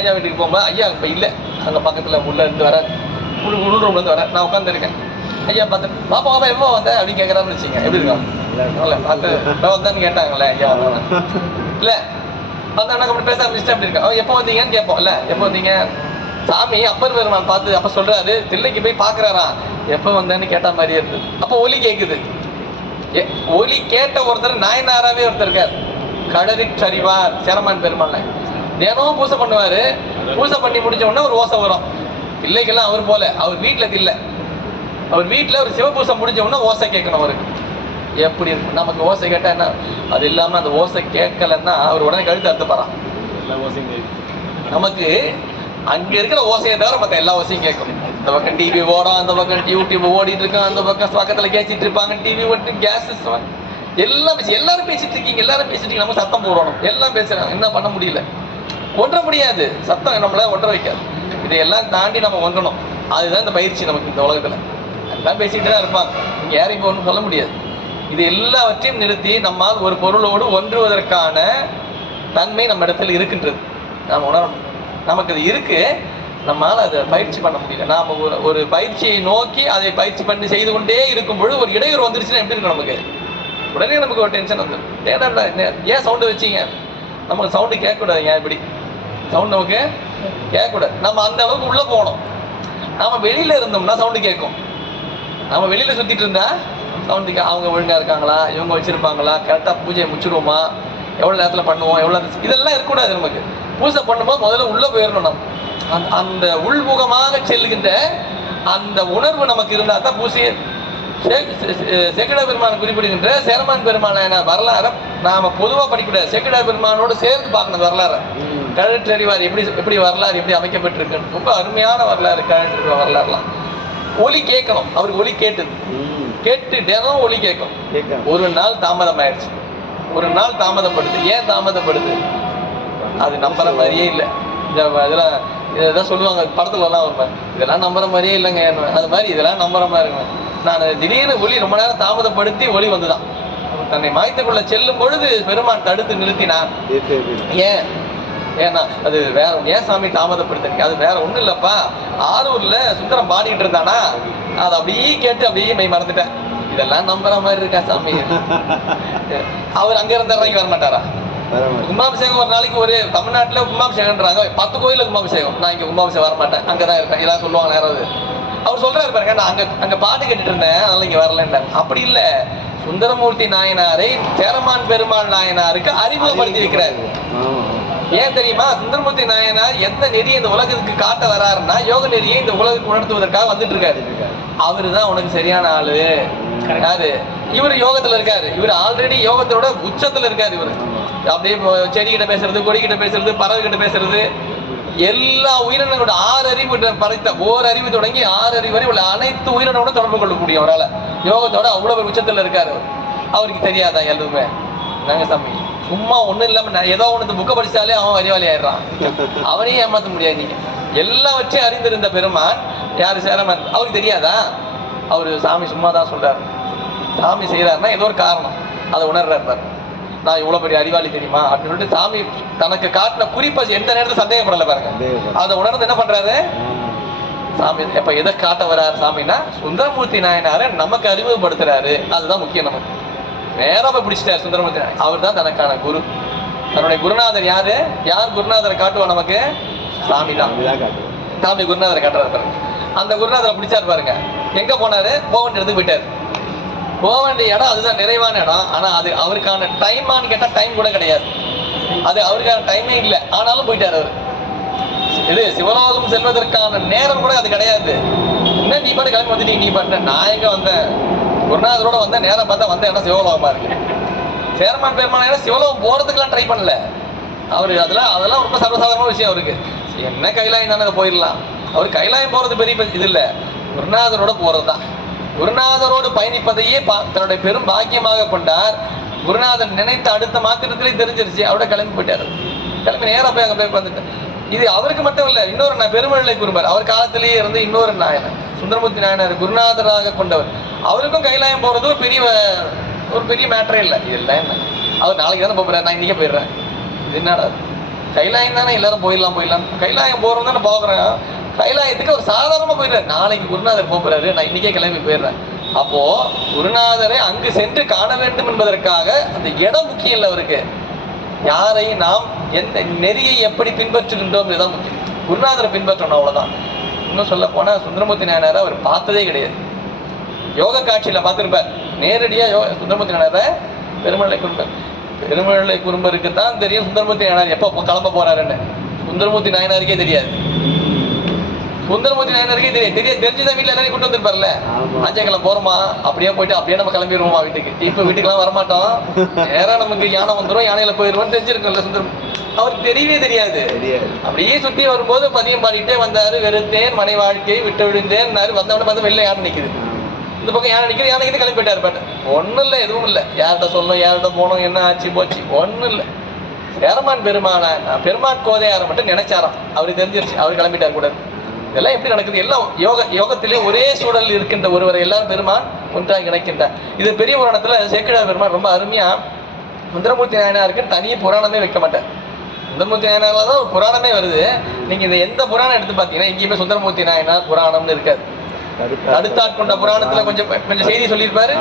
ஐயா வீட்டுக்கு போகும்போது ஐயா இப்ப இல்லை, அங்க பக்கத்துல உள்ள இருந்து வர உள் ரூம்ல இருந்து வரேன், நான் உட்காந்துருக்கேன். ஐயா பார்த்து பாப்பா பாப்பா எப்போ வந்தேன் அப்படின்னு கேட்கறான்னு வச்சுங்க, எப்படி இருக்கான் பார்த்து வந்தான்னு கேட்டாங்களே ஐயா இல்ல வந்தா அப்படி பேச ஆரம்பிச்சுட்டு அப்படி இருக்கா. எப்போ வந்தீங்கன்னு கேட்போம் இல்ல, எப்போ வந்தீங்க? சாமி அப்பர் பெருமான் பார்த்து அப்ப சொல்றாரு, தில்லைக்கு போய் பாக்குறாரா, எப்ப வந்தேன்னு கேட்ட மாதிரி இருக்கு. அப்ப ஒலி கேக்குது. ஒலி கேட்ட ஒருத்தர் நாயனாராவே ஒருத்தர் இருக்கார், கடலிற்றறிவார் சேரமான் பெருமாள். தினமும் பூசை பண்ணுவாரு. பூசை பண்ணி முடிச்ச உடனே ஒரு ஓசை வரும். தில்லைக்கெல்லாம் அவர் போல, அவர் வீட்டுல தில்லை, அவர் வீட்டுல ஒரு சிவபூசை முடிஞ்ச உடனே ஓசை கேட்கணும் அவருக்கு. எப்படி இருக்கும் நமக்கு ஓசை கேட்டா என்ன? அது இல்லாம அந்த ஓசை கேட்கலன்னா அவர் உடனே கழுத்து அறுத்துப்பாராம். நமக்கு அங்க இருக்கிற ஓசையை தவிர மற்ற எல்லா ஓசையும் கேட்கும். இந்த பக்கம் டிவி ஓடும், அந்த பக்கம் யூடியூப் ஓடிட்டு இருக்கான், அந்த பக்கம் பக்கத்துல கேசிட்டு இருப்பாங்க, டிவி ஓட்டு கேஸ் எல்லாம் எல்லாரும் பேசிட்டு இருக்கீங்க, எல்லாரும் பேசிட்டு இருக்கீங்க, நம்ம சத்தம் போடணும், எல்லாம் பேசுறாங்க, என்ன பண்ண முடியல, ஒன்ற முடியாது, சத்தம் நம்மள ஒன்ற வைக்காது. இதையெல்லாம் தாண்டி நம்ம ஒன்றணும். அதுதான் இந்த பயிற்சி நமக்கு இந்த உலகத்துல. எல்லாம் பேசிட்டு தான் இருப்பாங்க, நீங்க யாரையும் ஒன்றும் சொல்ல முடியாது. இது எல்லாவற்றையும் நிறுத்தி நம்மால் ஒரு பொருளோடு ஒன்றுவதற்கான தன்மை நம்ம இடத்துல இருக்கின்றது. நாம் உணரணும், நமக்கு அது இருக்கு, நம்மளால அதை பயிற்சி பண்ண முடியல. நாம ஒரு பயிற்சியை நோக்கி அதை பயிற்சி பண்ணி செய்து கொண்டே இருக்கும் பொழுது ஒரு இடையூறு வந்துருச்சுன்னா எப்படி இருக்கும் நமக்கு? உடனே நமக்கு ஒரு டென்ஷன் வந்துடும். ஏன் சவுண்டு வச்சிங்க? நமக்கு சவுண்டு கேட்கக்கூடாது. ஏன் இப்படி சவுண்ட் நமக்கு கேட்கக்கூடாது. நம்ம அந்த அளவுக்கு உள்ள போகணும். நாம வெளியில இருந்தோம்னா சவுண்டு கேட்கும். நம்ம வெளியில சுத்திட்டு இருந்தா சவுண்டு அவங்க ஒழுங்கா இருக்காங்களா, இவங்க வச்சிருப்பாங்களா, கரெக்டா பூஜையை முடிச்சிருவோமா, எவ்வளவு நேரத்துல பண்ணுவோம், எவ்வளவு இதெல்லாம் இருக்கக்கூடாது. நமக்கு பூஜை பண்ணும்போது முதல்ல உள்ள போயிடணும். நம்ம அந்த உள்முகமாக செல்லுகின்ற அந்த உணர்வு நமக்கு இருந்தா தான் பூசையை. சேக்கிழார் பெருமான் குறிப்பிடுகின்ற சேரமான் பெருமான வரலாறு நாம பொதுவா படிக்கக்கூடாது, சேக்கிழார் பெருமானோடு சேர்ந்து பார்க்கணும் வரலாறு. கழற்றறிவார் எப்படி வரலாறு எப்படி அமைக்கப்பட்டிருக்கு, ரொம்ப அருமையான வரலாறு. கழற்றறிவார் வரலாறுலாம் ஒலி கேட்கணும். அவருக்கு ஒலி கேட்டுது, கேட்டு தினம் ஒலி கேட்கும். ஒரு நாள் தாமதம் ஆயிடுச்சு, ஒரு நாள் தாமதப்படுது. ஏன் தாமதப்படுது? அது நம்புற மாதிரியே இல்லை. இதெல்லாம் இதான் சொல்லுவாங்க படத்துல எல்லாம் வருவேன், இதெல்லாம் நம்புற மாதிரியே இல்லைங்க. அது மாதிரி இதெல்லாம் நம்புற மாதிரி இருக்கும். நான் திடீர்னு ஒளி ரொம்ப நேரம் தாமதப்படுத்தி ஒளி வந்துதான் தன்னை மாய்த்துக்குள்ள செல்லும் பொழுது பெருமான் தடுத்து நிறுத்தினான். ஏன்னா அது வேற, ஏன் சாமி தாமதப்படுத்திருக்க? அது வேற ஒண்ணும் இல்லப்பா, ஆரூர்ல சுந்தரம் பாடிட்டு இருந்தானா, அதை அப்படியே கேட்டு அப்படியே மெய் மறந்துட்டேன். இதெல்லாம் நம்புற மாதிரி இருக்கா சாமி? அவர் அங்க இருந்தா இங்க வர மாட்டாரா? கும்பாபிஷேகம் ஒரு நாளைக்கு ஒரு தமிழ்நாட்டுல கும்பாபிஷேகம்ன்றாங்க, 10 கோயில கும்பாபிஷேகம். நான் இங்க கும்பாபிஷேகம் வர மாட்டேன், அங்கதான் இருப்பேன். இதெல்லாம் சொல்லுவாங்க யாராவது. அவர் சொல்றாரு பாருங்க, நான் அங்க பாட்டு கேட்டுட்டு இருந்தேன், அதனால இங்க வரலன்றாங்க. அப்படி இல்ல, சுந்தரமூர்த்தி நாயனாரை சேரமான் பெருமாள் நாயனாருக்கு அறிமுகப்படுத்தி வைக்கிறாரு. ஏன் தெரியுமா? சுந்தரமூர்த்தி நாயனார் எந்த நெறியை இந்த உலகத்துக்கு காட்ட வராருன்னா யோக நெறியை இந்த உலகத்துக்கு உணர்த்துவதற்காக வந்துட்டு இருக்காரு. அவருதான் உனக்கு சரியான ஆளு. யாரு? இவரு யோகத்துல இருக்காரு. இவர் ஆல்ரெடி யோகத்தோட உச்சத்துல இருக்காரு. இவரு அப்படியே செடிகிட்ட பேசுறது, கொடிக்கிட்ட பேசுறது, பறவை கிட்ட பேசுறது, எல்லா உயிரினங்களோட 6 அறிவு படைத்த ஓரறிவு தொடங்கி 6 அறிவு வரை உள்ள அனைத்து உயிரினோட தொடர்பு கொள்ளக்கூடிய அவரால் யோகத்தோட அவ்வளவு உச்சத்தில் இருக்காரு. அவருக்கு தெரியாதா எதுவுமே? நாங்க சாமி சும்மா ஒண்ணும் இல்லாம ஏதோ ஒன்று புக்கை படிச்சாலே அவன் அறிவாளி ஆயிடுறான். அவனையும் ஏமாத்த முடியாது. நீங்க எல்லாவற்றையும் அறிந்திருந்த பெருமான் யாரு சேரமான், அவருக்கு தெரியாதா? அவரு சாமி சும்மா தான் சொல்றாரு. சாமி செய்யறாருன்னா ஏதோ ஒரு காரணம், அதை உணர்றாரு. நான் இவ்வளவு பெரிய அறிவாளி தெரியுமா அப்படின்னு சொல்லிட்டு சாமி தனக்கு காட்டின குறிப்பை எந்த நேரத்தில் சந்தேகப்படல பாருங்க. அதை உணர்ந்து என்ன பண்றாரு சாமி? எப்ப எதை காட்ட வர்றாரு சாமின்னா சுந்தரமூர்த்தி நாயனாரை நமக்கு அறிமுகப்படுத்துறாரு. அதுதான் முக்கியம். நமக்கு நேரம் பிடிச்சிட்டாரு சுந்தரமூர்த்தி நாயனார். அவர் தான் தனக்கான குரு. தன்னுடைய குருநாதர் யாரு? யார் குருநாதரை காட்டுவா நமக்கு? சாமி தான். சாமி குருநாதரை காட்டுறாரு பாருங்க. அந்த குருநாதரை பிடிச்சாரு பாருங்க. எங்க போனாரு? போக வேண்டிய இடத்துக்கு போயிட்டாரு. போக வேண்டிய இடம் அதுதான் நிறைவான இடம். ஆனா அது அவருக்கான டைமான்னு கேட்டா டைம் கூட கிடையாது. அது அவருக்கான டைமே இல்லை. ஆனாலும் போயிட்டாரு அவரு. இது சிவலோகம் செல்வதற்கான நேரம் கூட அது கிடையாது. என்ன நீ பாட்டு கிளம்பி வந்துட்டீங்க, நீ பண்ண நான் எங்க வந்தேன்? குருநாதரோட வந்தேன், நேரம் பார்த்தா வந்த இடம் சிவலோகமா இருக்கு. சேர்மான் பெருமாள் சிவலோகம் போறதுக்கெல்லாம் ட்ரை பண்ணல அவரு. அதெல்லாம் ரொம்ப சர்வசாதாரணமான விஷயம் அவருக்கு. என்ன கைலாயம் தானே, அதை போயிடலாம். அவர் கைலாயம் போறது பெரிய இது இல்லை, குருநாதரோட போறதுதான். குருநாதரோடு பயணிப்பதையே தன்னுடைய பெரும் பாக்கியமாக கொண்டார். குருநாதன் நினைத்த அடுத்த மாத்திரத்திலே தெரிஞ்சிருச்சு, அவரோட கிளம்பி போயிட்டாரு. கிளம்பி நேரம் போய் அங்க போய் வந்துட்டு. இது அவருக்கு மட்டும் இல்ல, இன்னொரு பெருமழை குருபர் அவர் காலத்திலேயே இருந்து இன்னொரு நாயனர் சுந்தரமூர்த்தி நாயனார் குருநாதராக கொண்டவர். அவருக்கும் கைலாயம் போறது ஒரு பெரிய மேட்டரே இல்லை. இதெல்லாம் என்ன, அவர் நாளைக்கு தானே போறாரு, நான் இன்னைக்கே போயிடுறேன். இது என்னடா கைலாயம் தானே, எல்லாரும் போயிடலாம். கைலாயம் போறோம் தானே போகிறேன். கைலாயத்துக்கு அவர் சாதாரணமா போயிடுறாரு. நாளைக்கு குருநாதர் போறாரு, நான் இன்னைக்கே கிளம்பி போயிடுறேன். அப்போ குருநாதரை அங்கு சென்று காண வேண்டும் என்பதற்காக அந்த இடம் முக்கியம் இல்லை அவருக்கு. யாரை நாம் எந்த நெறியை எப்படி பின்பற்றுகின்றோம் இதுதான் முக்கியம். குருநாதரை பின்பற்றணும், அவ்வளவுதான். இன்னும் சொல்ல போனா சுந்தரமூர்த்தி நாயனாரை அவர் பார்த்ததே கிடையாது. யோக காட்சியில பார்த்திருப்பார். நேரடியா சுந்தரமூர்த்தி நாயனாரை பெருமழை குறும்பருக்கு தான் தெரியும் சுந்தரமூர்த்தி நாயனார் எப்போ கிளம்ப போறாருன்னு. சுந்தரமூர்த்தி நாயனாருக்கே தெரியாது. சுந்தரமூர்த்தி நாயனாருக்கே தெரிஞ்சுதான் வீட்டுல எல்லாரையும் கொண்டு வந்திருப்பார்ல. அஞ்சைக்கிழமை போறோமா, அப்படியே போயிட்டு அப்படியே நம்ம கிளம்பிடுவோமா வீட்டுக்கு. இப்ப வீட்டுக்கெல்லாம் வரமாட்டோம், நேரம் நமக்கு யானை வந்துடும், யானையில போயிடுவோம் தெரிஞ்சிருக்கோம்ல. சுந்தரம் அவருக்கு தெரியவே தெரியாது. அப்படியே சுத்தி வரும்போது பதியம் பாடிட்டே வந்தாரு. வெறுத்தேன் மனை வாழ்க்கையை விட்டு விழுந்தேன் வந்தவன வந்து வெளில யானை நிக்குது. இந்த பக்கம் யானை நிக்குது, யானை கிட்ட கிளம்பி போயிட்டாரு. பட் ஒன்னும் இல்லை, எதுவும் இல்லை. யார்கிட்ட சொல்லணும், யார்கிட்ட போனோம், என்ன ஆச்சு போச்சு, ஒன்னும் இல்லை. சேரமான் பெருமான் கோதையாரை மட்டும் நினைச்சாராம். அவருக்கு தெரிஞ்சிருச்சு, அவரு கிளம்பிட்டார் கூட. இதெல்லாம் எப்படி நடக்குது? எல்லாம் யோகத்திலே ஒரே சூழல் இருக்கின்ற ஒருவரை எல்லாரும் பெருமான் ஒன்றாக இணைக்கின்றார். இது பெரிய புராணத்துல சேக்கிழார் பெருமான் ரொம்ப அருமையா சுந்தரமூர்த்தி நாயனாருக்கு தனி புராணமே வைக்க மாட்டார். சுந்தரமூர்த்தி நாயனார்ல தான் ஒரு புராணமே வருது. நீங்க இந்த எந்த புராணம் எடுத்து பாத்தீங்கன்னா எங்கேயுமே சுந்தரமூர்த்தி நாயனார் புராணம்னு இருக்காது. தடுத்தாட்கொண்ட புராணத்துல கொஞ்சம் செய்தி சொல்லியிருப்பாரு.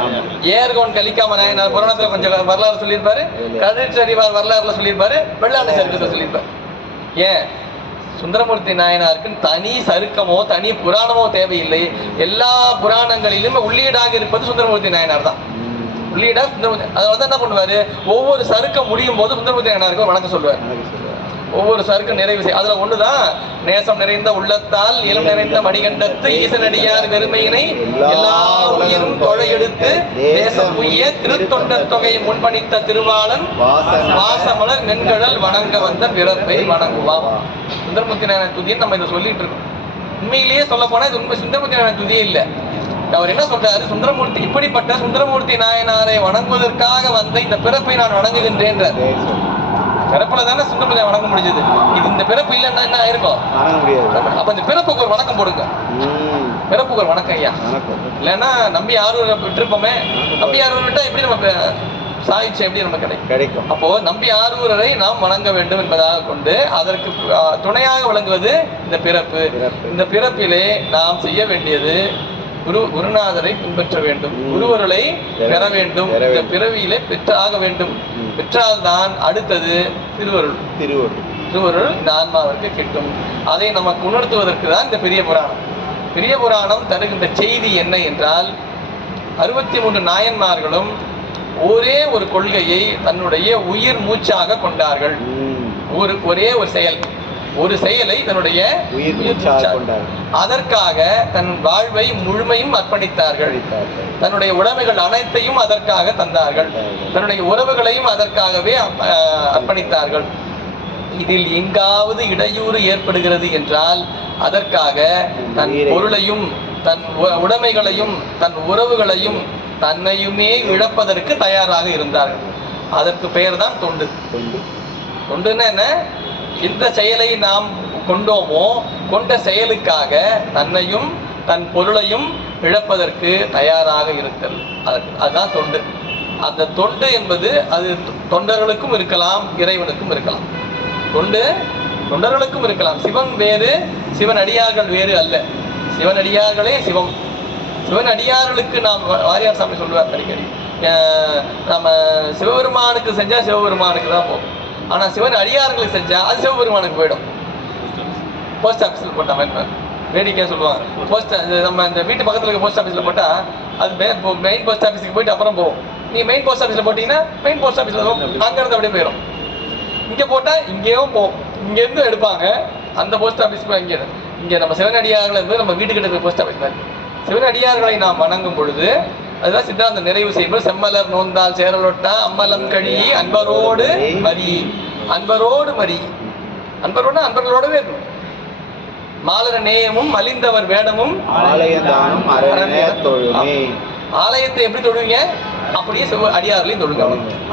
ஏர்கோன் கலிக்காம நாயனார் புராணத்துல கொஞ்சம் வரலாறு சொல்லியிருப்பாரு. கதிர்ச்சரிவார் வரலாறுல சொல்லியிருப்பாரு. வெள்ளாண்மை சரித்திரத்தை சொல்லியிருப்பாரு. ஏன் சுந்தரமூர்த்தி நாயனாருக்கு தனி சருக்கமோ தனி புராணமோ தேவையில்லை. எல்லா புராணங்களிலுமே உள்ளீடாக இருப்பது சுந்தரமூர்த்தி நாயனார் தான். உள்ளீடா சுந்தரமூர்த்தி. அதாவது என்ன பண்ணுவாரு, ஒவ்வொரு சருக்கம் முடியும் போது சுந்தரமூர்த்தி நாயனாருக்கு வணக்கம் சொல்லுவார். ஒவ்வொரு சருக்கும் நிறைவு செய்ய. அதுல ஒண்ணுதான் நேசம் நிறைந்த உள்ளத்தால் இளம் நிறைந்த மணிகண்டத்து ஈசனடியார் பெருமையினை எல்லா உயிரும் தொழையெடுத்து தேசம் உய்ய திருத்தொண்ட தொகை முன்பணித்த திருவாளன் வாசமலர் மென்கடல் வணங்க வந்த பிறப்பை வணங்குவாம். சுந்தரமூர்த்தி நாயனார் துதின்னு நம்ம இதை சொல்லிட்டு இருக்கோம். உண்மையிலேயே சொல்ல போனா இது உண்மை சுந்தரமூர்த்தி நாயனார் துதியே இல்லை. அவர் என்ன சொல்றாரு, சுந்தரமூர்த்தி இப்படிப்பட்ட சுந்தரமூர்த்தி நாயனாரை வணங்குவதற்காக வந்த இந்த பிறப்பை நான் வணங்குகின்றேன். பிறப்புல தானே சுந்தரமூர்த்தி வணங்க முடிஞ்சது. இது இந்த பிறப்பு இல்லைன்னா என்ன ஆயிருக்கும்? அப்ப இந்த பிறப்புக்கு ஒரு வணக்கம் போடுங்க. பிறப்புக்கு ஒரு வணக்கம் ஐயா. இல்லைன்னா நம்பி ஆரூரை விட்டுருப்போமே. நம்பி ஆரூர் விட்டா எப்படி நம்ம சாயிச்சு எப்படி நமக்கு கிடைக்கும்? அப்போ நம்பி ஆரூரரை நாம் வணங்க வேண்டும் என்பதாக கொண்டு அதற்கு துணையாக விளங்குவது இந்த பிறப்பு. இந்த பிறப்பிலே நாம் செய்ய வேண்டியது குருநாதரை பின்பற்ற வேண்டும், குருவருளை பெற வேண்டும். இந்த பிறவியிலே பெற்றாக வேண்டும். பெற்றால்தான் அடுத்தது திருவருள் இந்த ஆன்மாவிற்கு கிட்டும். அதை நமக்கு உணர்த்துவதற்கு தான் இந்த பெரிய புராணம். பெரிய புராணம் தருகின்ற செய்தி என்ன என்றால், 63 நாயன்மார்களும் ஒரே ஒரு கொள்கையை தன்னுடைய உயிர் மூச்சாக கொண்டார்கள். ஒரே ஒரு செயல். ஒரு செயலை தன்னுடைய அதற்காக தன் வாழ்வை முழுமையும் அர்ப்பணித்தார்கள். தன்னுடைய உடைமைகள் அனைத்தையும் அதற்காக தந்தார்கள். தன்னுடைய உறவுகளையும் அதற்காகவே அர்ப்பணித்தார்கள். இதில் எங்காவது இடையூறு ஏற்படுகிறது என்றால் அதற்காக தன் பொருளையும் தன் உடைமைகளையும் தன் உறவுகளையும் தன்னையுமே இழப்பதற்கு தயாராக இருந்தார்கள். அதற்கு பெயர் தான் தொண்டு. தொண்டுன்னா என்ன? எந்த செயலை நாம் கொண்டோமோ கொண்ட செயலுக்காக தன்னையும் தன் பொருளையும் இழப்பதற்கு தயாராக இருத்தல், அதுதான் தொண்டு. அந்த தொண்டு என்பது அது தொண்டர்களுக்கும் இருக்கலாம், இறைவனுக்கும் இருக்கலாம். தொண்டு தொண்டர்களுக்கும் இருக்கலாம். சிவன் வேறு, சிவன் அடியார்கள் வேறு அல்ல. சிவன் அடியார்களே சிவம். சிவன் அடியார்களுக்கு நாம் வாரியார் சாமி சொல்லுவார் அடிக்கடி, நம்ம சிவபெருமானுக்கு செஞ்சா சிவபெருமானுக்கு தான் போகும். ஆனால் சிவன் அடியார்களுக்கு செஞ்சா அது சிவபெருமானுக்கு போயிடும். போஸ்ட் ஆஃபீஸில் போட்ட மாதிரி வேடிக்கையாக சொல்லுவாங்க. நம்ம இந்த வீட்டு பக்கத்தில் இருக்க போஸ்ட் ஆஃபீஸில் போட்டால் அது மெயின் போஸ்ட் ஆஃபீஸுக்கு போயிட்டு அப்புறம் போகும். நீங்கள் மெயின் போஸ்ட் ஆஃபீஸில் போட்டிங்கன்னா மெயின் போஸ்ட் ஆஃபீஸில் அங்கேருந்து அப்படியே போயிடும். இங்கே போட்டால் இங்கேயும் போகும். இங்கேருந்து எடுப்பாங்க அந்த போஸ்ட் ஆஃபீஸ் போய் இங்கே நம்ம சிவனடியார்கள் இருந்து நம்ம வீட்டுக்கிட்ட போய் போஸ்ட் ஆஃபீஸ் மாதிரி சிவனடியார்களை நாம் வணங்கும் பொழுது அதுதான் சித்தாந்த நிறைவு செய்யும்போது செம்மலர் நோந்தால் சேரலொட்டா அம்மலம் கழி அன்பரோடு மரி. அன்பரோடு மரி. அன்பரோடு அன்பர்களோடவே இருக்கும். மாலர நேயமும் மலிந்தவர் வேடமும் ஆலயத்தை எப்படி தொழுவீங்க? அப்படியே அடியார்களையும் தொழுங்க.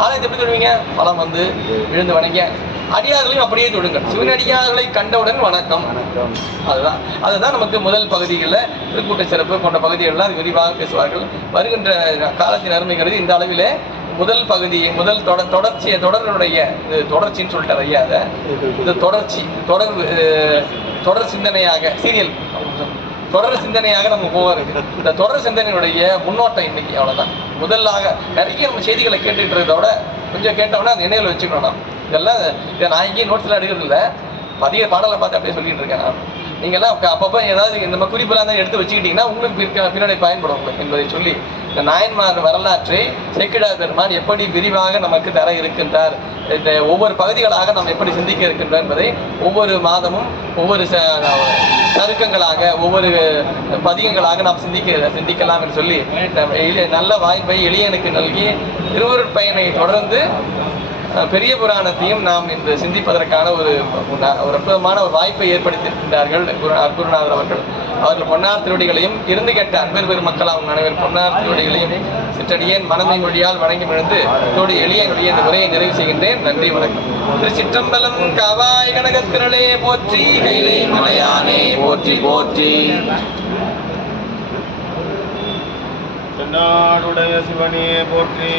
ஆலயத்தை எப்படி தொழுவீங்க? பலம் வந்து விழுந்து வணங்க. அடியார்களையும் அப்படியே தொழுங்க. சிவனடியார்களை கண்டவுடன் வணக்கம். அதுதான் நமக்கு முதல் பகுதிகளில் திருக்கூட்ட சிறப்பு போன்ற பகுதிகளில் அது விரிவாக பேசுவார்கள். வருகின்ற காலத்தின் அருமை கருதி இந்த அளவில் முதல் பகுதி முதல் தொடருடைய இது தொடர்ச்சின்னு சொல்லிட்டு ஐயா, அதை இது தொடர்ச்சி தொடர் சிந்தனையாக சீரியல் தொடர் சிந்தனையாக நம்ம போவாருக்கு. இந்த தொடர் சிந்தனையுடைய முன்னோட்டம் இன்னைக்கு அவ்வளோதான். முதலாக நிறைய நம்ம செய்திகளை கேட்டுட்டு இருக்கிறதோட கொஞ்சம் கேட்டோம்னா அந்த நினைவில் வச்சுக்கணும். இதெல்லாம் இதை நான் இங்கேயும் நோட்ஸ்லாம் எடுக்கிறது இல்லை, பதிய பாடலை பார்த்து அப்படியே சொல்லிட்டு இருக்கேன். நீங்கள்லாம் அப்பப்போ ஏதாவது இந்த மாதிரி குறிப்பெல்லாம் தான் எடுத்து வச்சுக்கிட்டிங்கன்னா உங்களுக்கு பின்னாடி பயன்படும் உங்களுக்கு என்பதை சொல்லி இந்த நாயன்மார் வரலாற்றை சேக்கிழார் பெருமான் எப்படி விரிவாக நமக்கு தர இருக்கின்றார், இந்த ஒவ்வொரு பகுதிகளாக நாம் எப்படி சிந்திக்க இருக்கின்றோம் என்பதை ஒவ்வொரு மாதமும் ஒவ்வொரு சருக்கங்களாக ஒவ்வொரு பதிகங்களாக நாம் சிந்திக்கலாம் என்று சொல்லி நல்ல வாய்ப்பை எளியனுக்கு நல்கி திருவருட்பயனை தொடர்ந்து பெரிய புராணத்தையும் நாம் இன்று சிந்திப்பதற்கான ஒரு அற்புதமான ஒரு வாய்ப்பை ஏற்படுத்தியிருக்கின்றார்கள் குருநாதர் அவர்கள். அவர்கள் பொன்னார் திருவடிகளையும் இருந்து கேட்ட அன்பர் பெருமக்கள் அவங்க அனைவரும் பொன்னார் திருவடிகளையும் சிற்றடியேன் மனமை மொழியால் வணங்கி விழுந்து இதோடு எளியனுடைய இந்த உரையை நிறைவு செய்கின்றேன். நன்றி, வணக்கம். திருச்சிற்றம்பலம். காவாய் கனகத்திரளே போற்றி, கைலை மலையானே போற்றி போற்றி. தென்னாடுடைய சிவனே போற்றி.